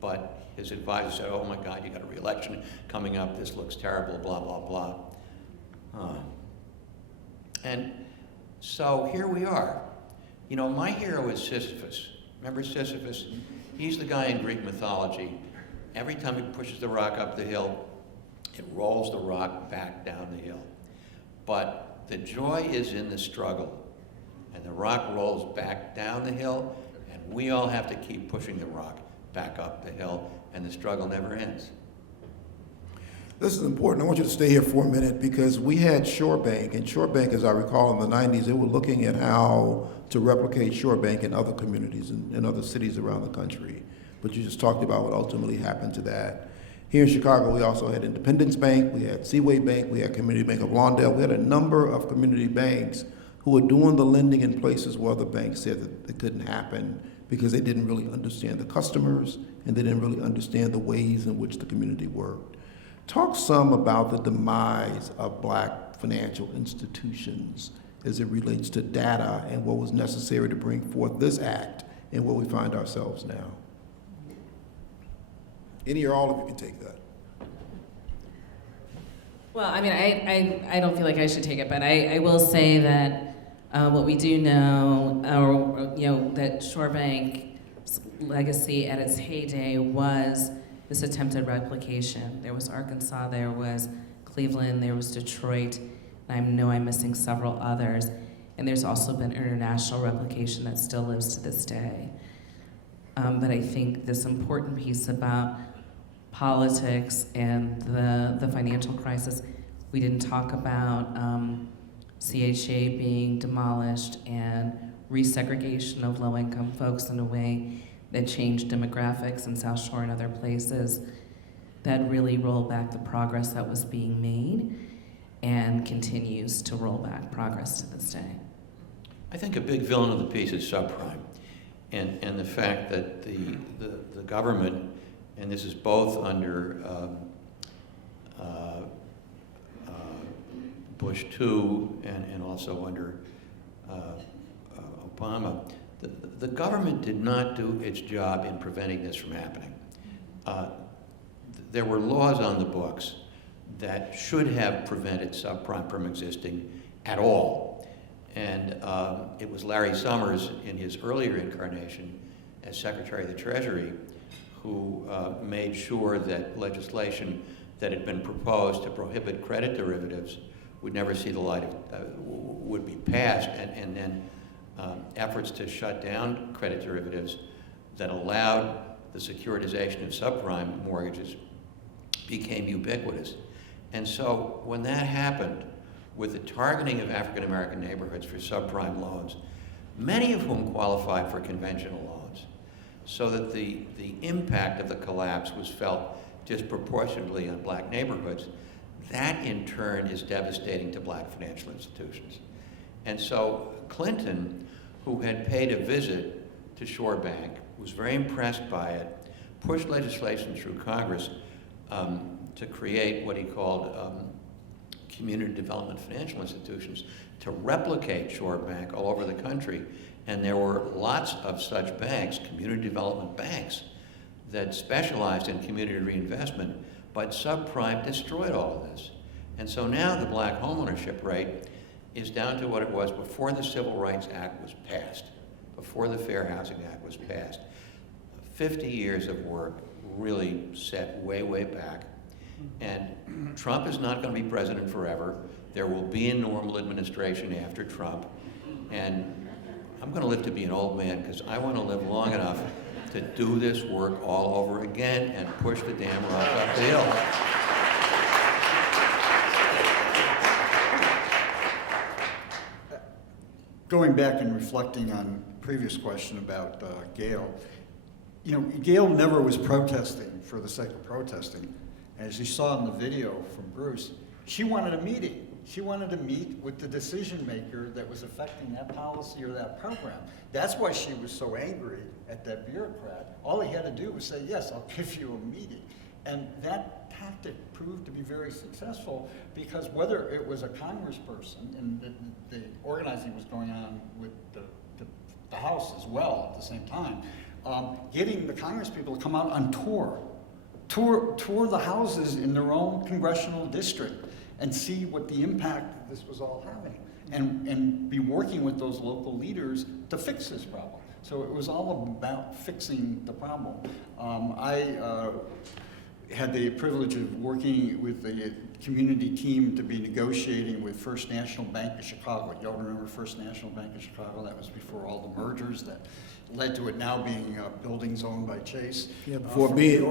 But his advisor said, oh my God, you got a re-election coming up. This looks terrible, blah, blah, blah. And so here we are. You know, my hero is Sisyphus. Remember Sisyphus? He's the guy in Greek mythology. Every time he pushes the rock up the hill, it rolls the rock back down the hill. But the joy is in the struggle. And the rock rolls back down the hill, and we all have to keep pushing the rock back up the hill, and the struggle never ends. This is important. I want you to stay here for a minute because we had Shore Bank, and Shore Bank, as I recall in the 90s, they were looking at how to replicate Shore Bank in other communities and other cities around the country. But you just talked about what ultimately happened to that. Here in Chicago, we also had Independence Bank, we had Seaway Bank, we had Community Bank of Lawndale. We had a number of community banks who were doing the lending in places where other banks said that it couldn't happen because they didn't really understand the customers and they didn't really understand the ways in which the community worked. Talk some about the demise of Black financial institutions as it relates to data and what was necessary to bring forth this act and where we find ourselves now. Any or all of you can take that. Well, I mean, I don't feel like I should take it, but I will say that what we do know, that Shore Bank's legacy at its heyday was this attempted replication. There was Arkansas, there was Cleveland, there was Detroit, and I know I'm missing several others. And there's also been international replication that still lives to this day. But I think this important piece about politics and the financial crisis, we didn't talk about CHA being demolished and resegregation of low-income folks in a way that changed demographics in South Shore and other places that really rolled back the progress that was being made and continues to roll back progress to this day. I think a big villain of the piece is subprime, and the fact that the government, and this is both under Bush II and also under Obama, the government did not do its job in preventing this from happening. There were laws on the books that should have prevented subprime from existing at all. And it was Larry Summers in his earlier incarnation as Secretary of the Treasury who made sure that legislation that had been proposed to prohibit credit derivatives would never see the light of, would be passed, and then efforts to shut down credit derivatives that allowed the securitization of subprime mortgages became ubiquitous. And so when that happened, with the targeting of African American neighborhoods for subprime loans, many of whom qualified for conventional loans, so that the impact of the collapse was felt disproportionately on Black neighborhoods, that in turn is devastating to Black financial institutions. And so Clinton, who had paid a visit to Shore Bank, was very impressed by it, pushed legislation through Congress to create what he called community development financial institutions to replicate Shore Bank all over the country. And there were lots of such banks, community development banks, that specialized in community reinvestment, but subprime destroyed all of this. And so now the Black homeownership rate is down to what it was before the Civil Rights Act was passed, before the Fair Housing Act was passed. 50 years of work really set way, way back. And Trump is not going to be president forever. There will be a normal administration after Trump. And I'm going to live to be an old man because I want to live long enough to do this work all over again and push the damn rock up the hill. Going back and reflecting on the previous question about Gail, you know, Gail never was protesting for the sake of protesting. As you saw in the video from Bruce, she wanted a meeting. She wanted to meet with the decision maker that was affecting that policy or that program. That's why she was so angry at that bureaucrat. All he had to do was say, yes, I'll give you a meeting. And that tactic proved to be very successful because whether it was a congressperson, and the organizing was going on with the House as well at the same time, getting the Congress people to come out on tour the houses in their own congressional district and see what the impact this was all having and be working with those local leaders to fix this problem. So it was all about fixing the problem. I had the privilege of working with the community team to be negotiating with First National Bank of Chicago. Y'all remember First National Bank of Chicago? That was before all the mergers that led to it now being buildings owned by Chase. Yeah, before being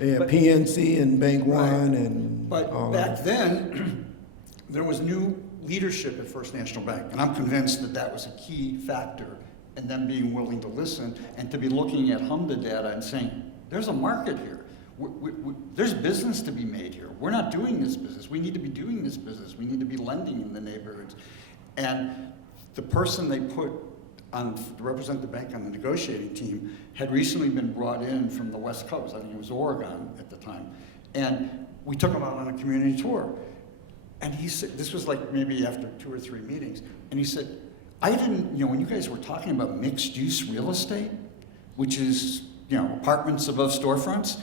PNC and Bank One and But back then, there was new leadership at First National Bank, and I'm convinced that that was a key factor in them being willing to listen and to be looking at HMDA data and saying, there's a market here. There's business to be made here. We're not doing this business. We need to be doing this business. We need to be lending in the neighborhoods. And the person they put on to represent the bank on the negotiating team had recently been brought in from the West Coast. I think it was Oregon at the time. And we took him out on a community tour. And he said, this was like maybe after 2 or 3 meetings, and he said, I didn't, you know, when you guys were talking about mixed use real estate, which is, you know, apartments above storefronts,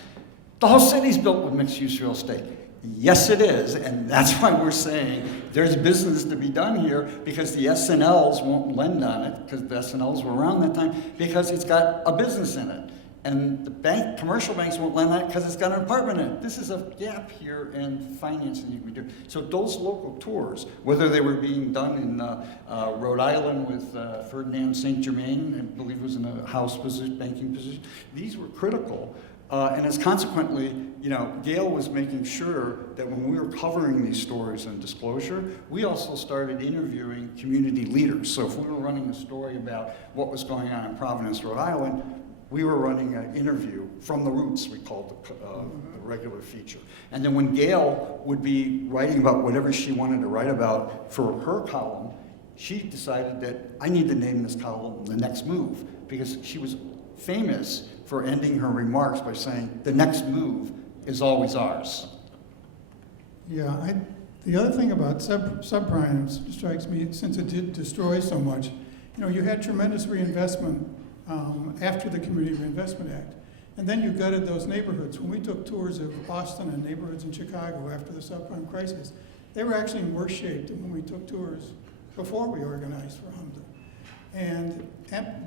the whole city's built with mixed use real estate. Yes, it is, and that's why we're saying there's business to be done here because the S&Ls won't lend on it, because the S&Ls were around that time, because it's got a business in it. And the commercial banks won't lend on it because it's got an apartment in it. This is a gap here in financing you can do. So those local tours, whether they were being done in Rhode Island with Ferdinand St. Germain, I believe was in a House position, banking position, these were critical. And as consequently, you know, Gail was making sure that when we were covering these stories in disclosure, we also started interviewing community leaders. So if we were running a story about what was going on in Providence, Rhode Island, we were running an interview from the roots, we called the regular feature. And then when Gail would be writing about whatever she wanted to write about for her column, she decided that I need to name this column The Next Move, because she was famous for ending her remarks by saying, the next move is always ours. Yeah, the other thing about subprime strikes me, since it did destroy so much, you know, you had tremendous reinvestment after the Community Reinvestment Act. And then you gutted those neighborhoods. When we took tours of Boston and neighborhoods in Chicago after the subprime crisis, they were actually in worse shape than when we took tours before we organized for HMDA.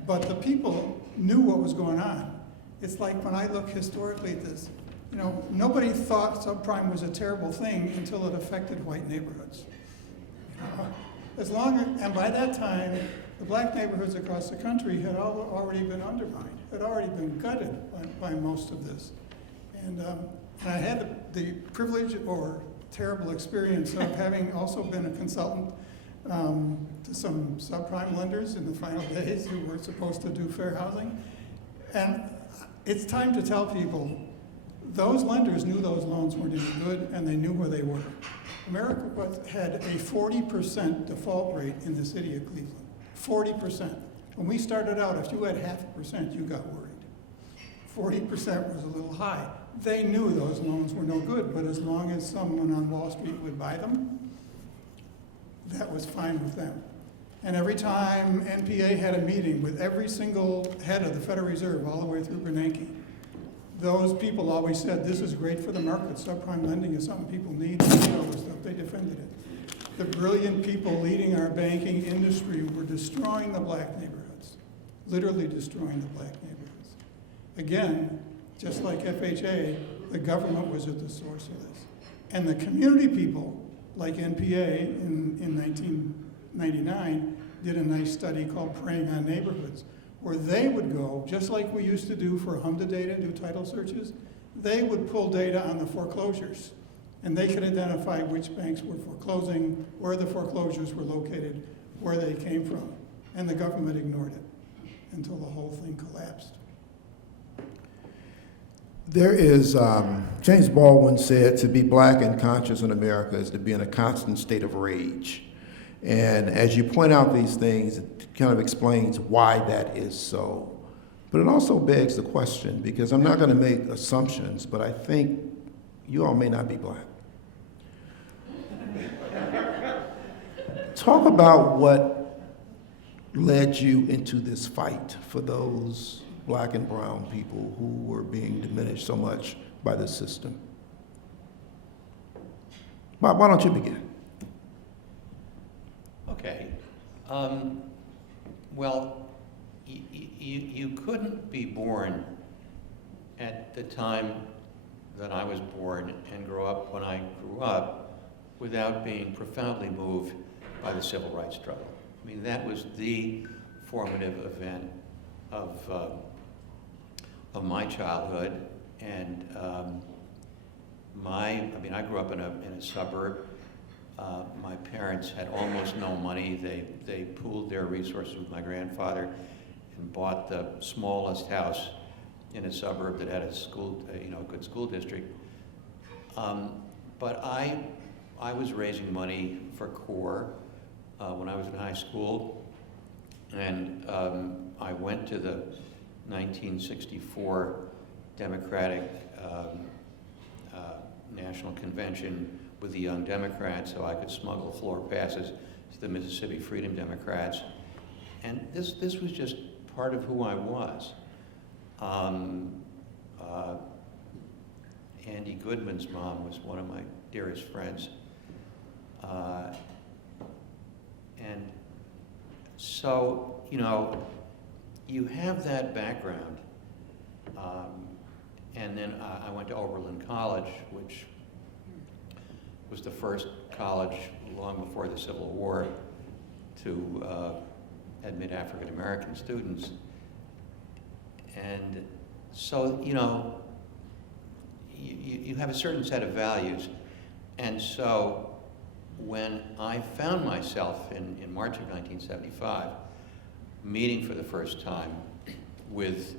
But the people knew what was going on. It's like when I look historically at this, you know, nobody thought subprime was a terrible thing until it affected white neighborhoods. And by that time, the black neighborhoods across the country had already been undermined, had already been gutted by most of this. And I had the privilege or terrible experience of having also been a consultant to some subprime lenders in the final days who were supposed to do fair housing. And it's time to tell people, those lenders knew those loans weren't any good and they knew where they were. America had a 40% default rate in the city of Cleveland. 40%. When we started out, if you had 0.5%, you got worried. 40% was a little high. They knew those loans were no good, but as long as someone on Wall Street would buy them, that was fine with them. And every time NPA had a meeting with every single head of the Federal Reserve, all the way through Bernanke, those people always said, this is great for the market. Subprime lending is something people need. All this stuff. They defended it. the brilliant people leading our banking industry were destroying the black neighborhoods, literally destroying the black neighborhoods. Again, just like FHA, the government was at the source of this. And the community people, like NPA in 1999, did a nice study called Preying on Neighborhoods, where they would go, just like we used to do for HMDA data, do title searches, they would pull data on the foreclosures. And they could identify which banks were foreclosing, where the foreclosures were located, where they came from. And the government ignored it until the whole thing collapsed. There is, James Baldwin said, to be black and conscious in America is to be in a constant state of rage. And as you point out these things, it kind of explains why that is so. But it also begs the question, because I'm not going to make assumptions, but I think you all may not be black. Talk about what led you into this fight for those black and brown people who were being diminished so much by the system. Bob, why don't you begin? Okay. Well, you couldn't be born at the time that I was born and grow up when I grew up without being profoundly moved by the civil rights struggle. I mean, that was the formative event of my childhood, and I grew up in a suburb. My parents had almost no money. They pooled their resources with my grandfather and bought the smallest house in a suburb that had a school, good school district. But I was raising money for CORE when I was in high school, and I went to the 1964 Democratic National Convention with the Young Democrats, so I could smuggle floor passes to the Mississippi Freedom Democrats. And this was just part of who I was. Andy Goodman's mom was one of my dearest friends. And so, you have that background. And then I went to Oberlin College, which was the first college long before the Civil War to admit African American students. And so, you have a certain set of values. And so when I found myself in March of 1975 meeting for the first time with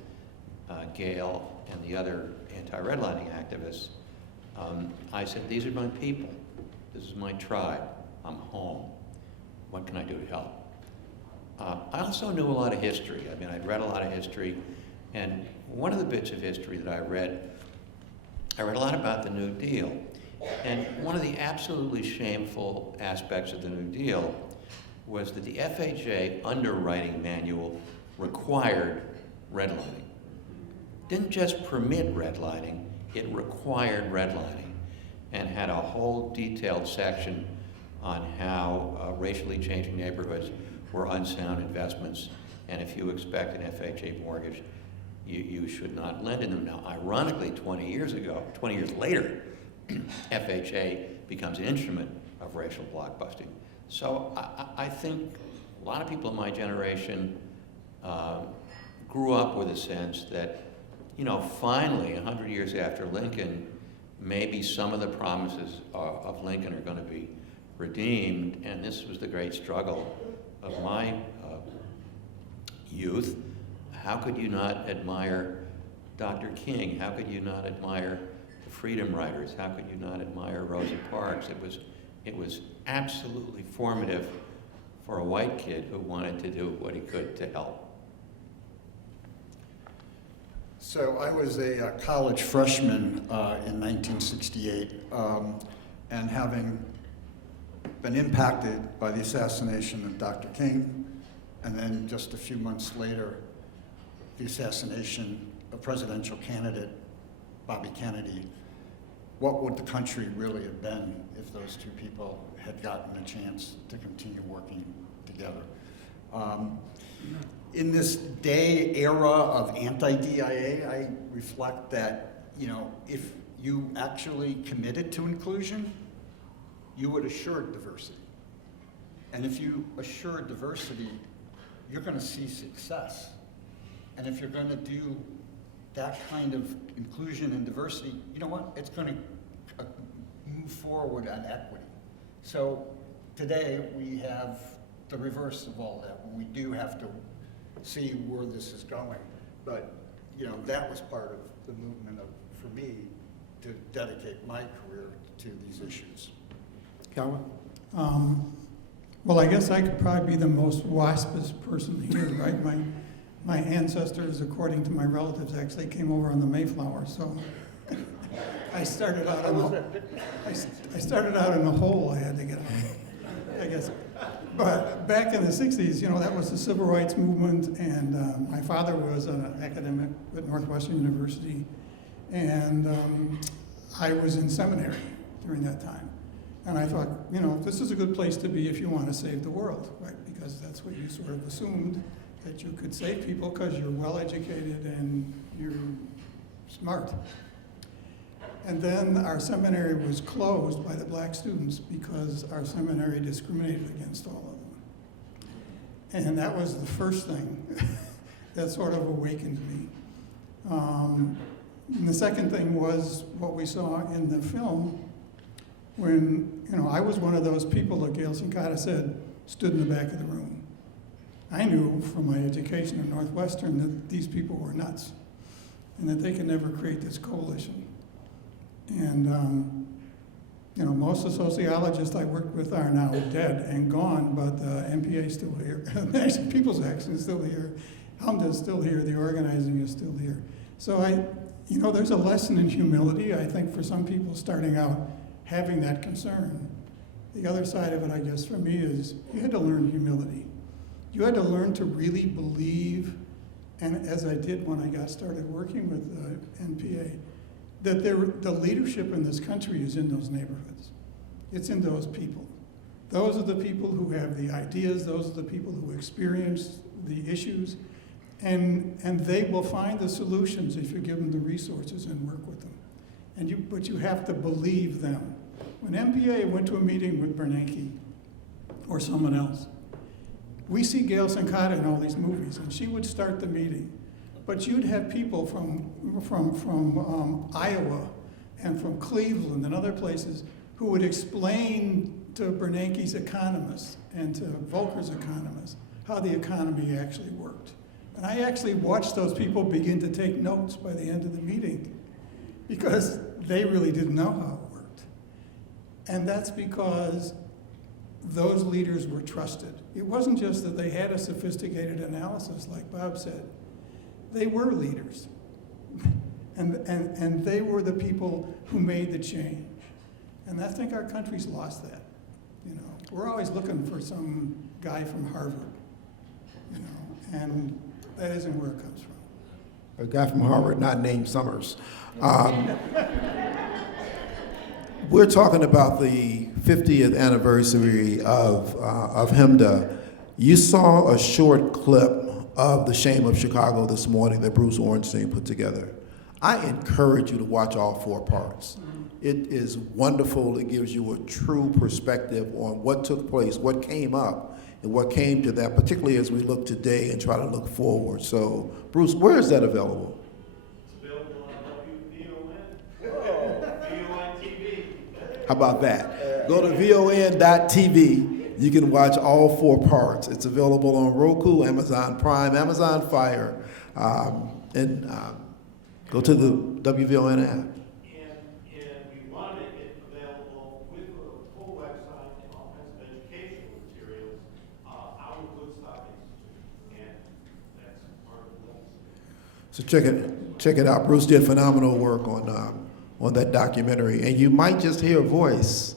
Gail and the other anti-redlining activists, I said, these are my people. This is my tribe. I'm home. What can I do to help? I also knew a lot of history. I'd read a lot of history, and one of the bits of history that I read a lot about the New Deal. And one of the absolutely shameful aspects of the New Deal was that the FHA underwriting manual required redlining. Didn't just permit redlining, it required redlining, and had a whole detailed section on how racially changing neighborhoods were unsound investments, and if you expect an FHA mortgage, you should not lend in them. Now, ironically, 20 years later, FHA becomes an instrument of racial blockbusting. So I think a lot of people in my generation grew up with a sense that, finally, 100 years after Lincoln, maybe some of the promises of Lincoln are going to be redeemed, and this was the great struggle of my youth. How could you not admire Dr. King? How could you not admire the Freedom Riders? How could you not admire Rosa Parks? It was absolutely formative for a white kid who wanted to do what he could to help. So I was a college freshman in 1968, and having been impacted by the assassination of Dr. King, and then just a few months later, the assassination of presidential candidate Bobby Kennedy, what would the country really have been if those two people had gotten a chance to continue working together. In this era of anti-DIA, I reflect that, if you actually committed to inclusion, you would assure diversity. And if you assure diversity, you're going to see success. And if you're going to do that kind of inclusion and diversity, you know what? It's going to move forward on equity. So today we have the reverse of all that. We do have to see where this is going. But that was part of the movement for me to dedicate my career to these issues. Calvin? Well, I guess I could probably be the most waspist person here, right? My ancestors, according to my relatives, actually came over on the Mayflower, so I started out in a hole I had to get out, I guess. But back in the 60s, that was the civil rights movement, and my father was an academic at Northwestern University, and I was in seminary during that time. And I thought, this is a good place to be if you want to save the world, right? Because that's what you sort of assumed, that you could save people because you're well-educated and you're smart. And then our seminary was closed by the black students because our seminary discriminated against all of them. And that was the first thing that sort of awakened me. And the second thing was what we saw in the film when, I was one of those people that Gail Sincata said stood in the back of the room. I knew from my education at Northwestern that these people were nuts and that they could never create this coalition. And, most of the sociologists I worked with are now dead and gone, but the MPA is still here. National People's Action is still here. HMDA is still here. The organizing is still here. So there's a lesson in humility, I think, for some people starting out having that concern. The other side of it, I guess, for me is you had to learn humility. You had to learn to really believe, and as I did when I got started working with NPA, that the leadership in this country is in those neighborhoods. It's in those people. Those are the people who have the ideas, those are the people who experience the issues, and they will find the solutions if you give them the resources and work with them. But you have to believe them. When MPA went to a meeting with Bernanke or someone else, we see Gail Sincata in all these movies, and she would start the meeting. But you'd have people from Iowa and from Cleveland and other places who would explain to Bernanke's economists and to Volcker's economists how the economy actually worked. And I actually watched those people begin to take notes by the end of the meeting because they really didn't know how it worked. And that's because those leaders were trusted. It wasn't just that they had a sophisticated analysis, like Bob said. They were leaders. And they were the people who made the change. And I think our country's lost that. We're always looking for some guy from Harvard, and that isn't where it comes from. A guy from Harvard not named Summers. We're talking about the 50th anniversary of HMDA. You saw a short clip of The Shame of Chicago this morning that Bruce Orenstein put together. I encourage you to watch all 4 parts. It is wonderful. It gives you a true perspective on what took place, what came up, and what came to that, particularly as we look today and try to look forward. So, Bruce, where is that available? It's available on WVON. WVON TV. How about that? Go to VON.TV. You can watch all 4 parts. It's available on Roku, Amazon Prime, Amazon Fire, and go to the WVON app. And we want to make it available with a full website and all kinds of educational materials out of Woodstock Institute, and that's part of the legacy. So check it out. Bruce did phenomenal work on that documentary, and you might just hear a voice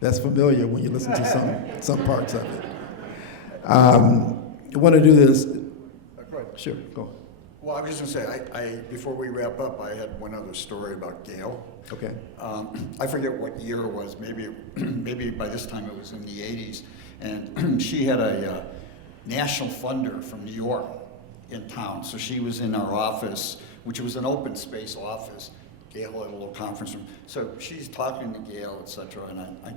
that's familiar when you listen to some parts of it. I want to do this. Right. Sure, go on. Well, I was just going to say, I before we wrap up, I had one other story about Gail. Okay. I forget what year it was. Maybe by this time it was in the 80s. And she had a national funder from New York in town. So she was in our office, which was an open space office. Gail had a little conference room. So she's talking to Gail, et cetera, and I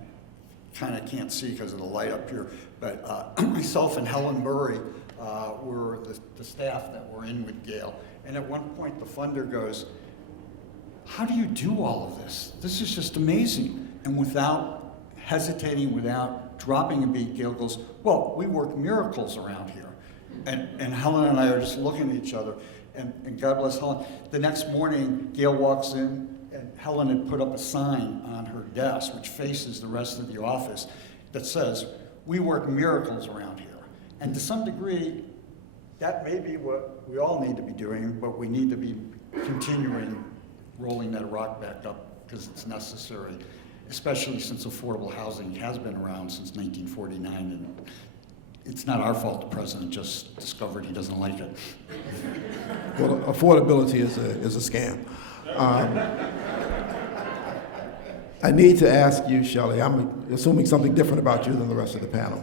kind of can't see because of the light up here. But myself and Helen Murray were the staff that were in with Gail. And at one point the funder goes, "How do you do all of this? This is just amazing." And without hesitating, without dropping a beat, Gail goes, "Well, we work miracles around here." And Helen and I are just looking at each other, and God bless Helen. The next morning, Gail walks in, and Helen had put up a sign on her desk, which faces the rest of the office, that says, "We work miracles around here." And to some degree, that may be what we all need to be doing, but we need to be continuing rolling that rock back up because it's necessary, especially since affordable housing has been around since 1949, and it's not our fault the president just discovered he doesn't like it. Well, affordability is a scam. I need to ask you, Shelley, I'm assuming something different about you than the rest of the panel.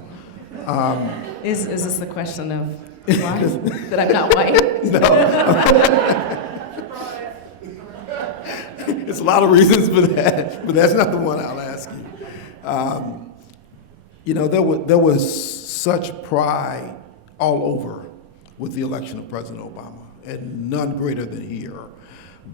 Is this the question of why? That I'm not white? No. There's a lot of reasons for that, but that's not the one I'll ask you. There was such pride all over with the election of President Obama, and none greater than here.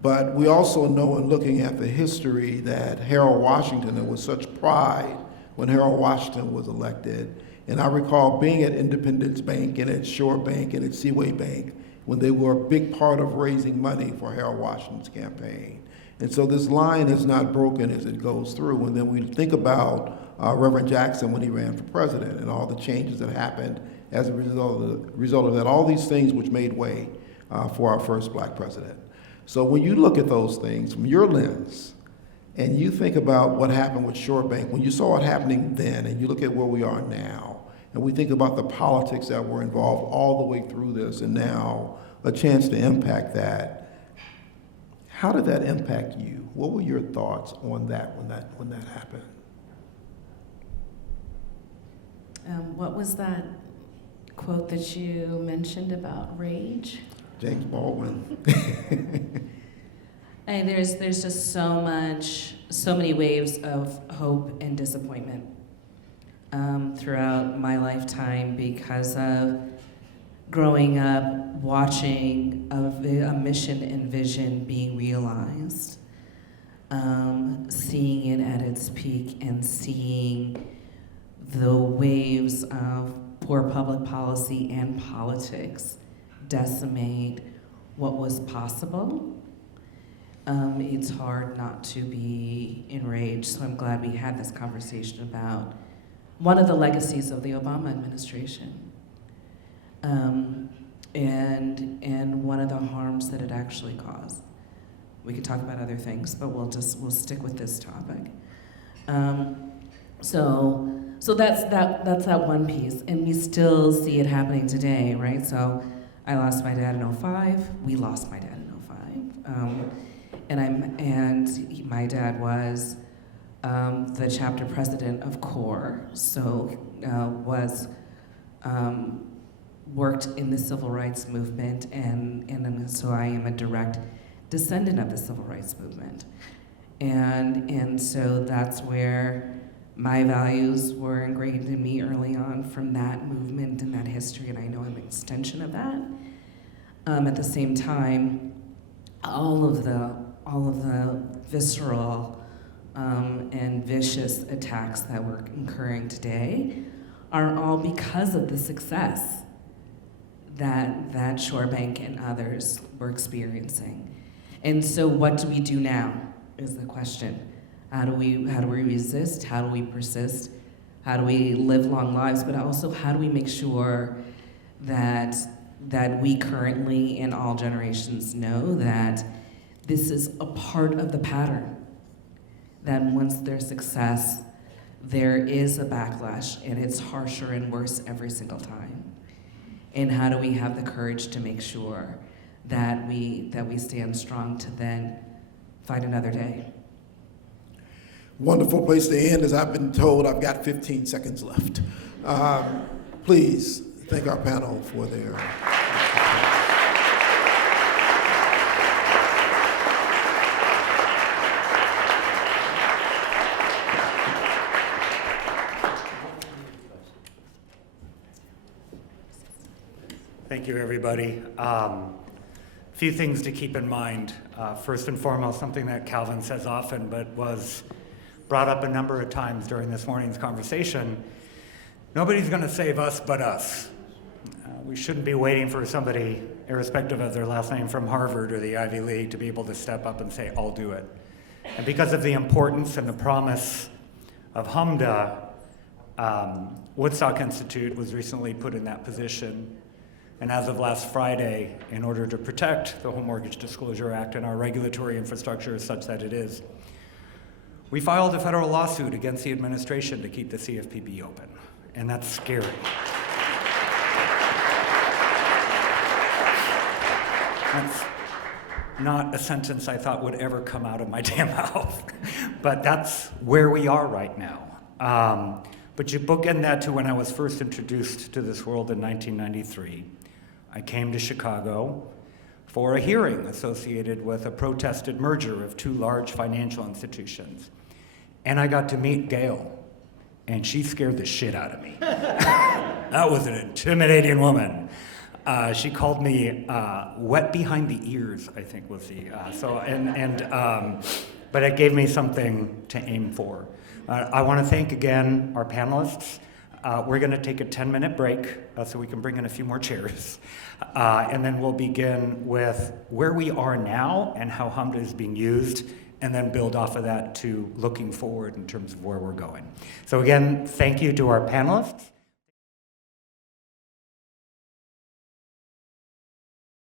But we also know in looking at the history that Harold Washington, there was such pride when Harold Washington was elected. And I recall being at Independence Bank and at Shore Bank and at Seaway Bank when they were a big part of raising money for Harold Washington's campaign. And so this line is not broken as it goes through. And then we think about Reverend Jackson when he ran for president and all the changes that happened as a result of that, all these things which made way for our first black president. So when you look at those things from your lens and you think about what happened with Shore Bank, when you saw it happening then and you look at where we are now, and we think about the politics that were involved all the way through this and now a chance to impact that, how did that impact you? What were your thoughts on that when that happened? What was that quote that you mentioned about rage? James Baldwin. And there's just so many waves of hope and disappointment throughout my lifetime because of growing up watching a mission and vision being realized, seeing it at its peak and seeing the waves of poor public policy and politics decimate what was possible. It's hard not to be enraged, so I'm glad we had this conversation about one of the legacies of the Obama administration, and one of the harms that it actually caused. We could talk about other things, but we'll stick with this topic. So that's that one piece, and we still see it happening today, right? So I lost my dad in 2005. We lost my dad in 2005, my dad was the chapter president of CORE, so worked in the civil rights movement, and so I am a direct descendant of the civil rights movement, and so that's where my values were ingrained in me early on from that movement and that history, and I know I'm an extension of that. At the same time, all of the visceral and vicious attacks that we're incurring today are all because of the success that Shore Bank and others were experiencing. And so what do we do now is the question. How do we resist? How do we persist? How do we live long lives? But also, how do we make sure that we currently and all generations know that this is a part of the pattern? That once there's success, there is a backlash, and it's harsher and worse every single time. And how do we have the courage to make sure that we stand strong to then fight another day. Wonderful place to end. As I've been told, I've got 15 seconds left. Please thank our panel for their... Thank you, everybody. A few things to keep in mind. First and foremost, something that Calvin says often, but was brought up a number of times during this morning's conversation. Nobody's going to save us but us. We shouldn't be waiting for somebody, irrespective of their last name, from Harvard or the Ivy League to be able to step up and say, I'll do it. And because of the importance and the promise of HMDA, Woodstock Institute was recently put in that position. And as of last Friday, in order to protect the Home Mortgage Disclosure Act and our regulatory infrastructure is such that it is, we filed a federal lawsuit against the administration to keep the CFPB open. And that's scary. That's not a sentence I thought would ever come out of my damn mouth. But that's where we are right now. But you bookend that to when I was first introduced to this world in 1993. I came to Chicago for a hearing associated with a protested merger of two large financial institutions. And I got to meet Gail, and she scared the shit out of me. That was an intimidating woman. She called me wet behind the ears, I think was the, but it gave me something to aim for. I want to thank again our panelists. We're going to take a 10-minute break so we can bring in a few more chairs. And then we'll begin with where we are now and how HMDA is being used, and then build off of that to looking forward in terms of where we're going. So again, thank you to our panelists.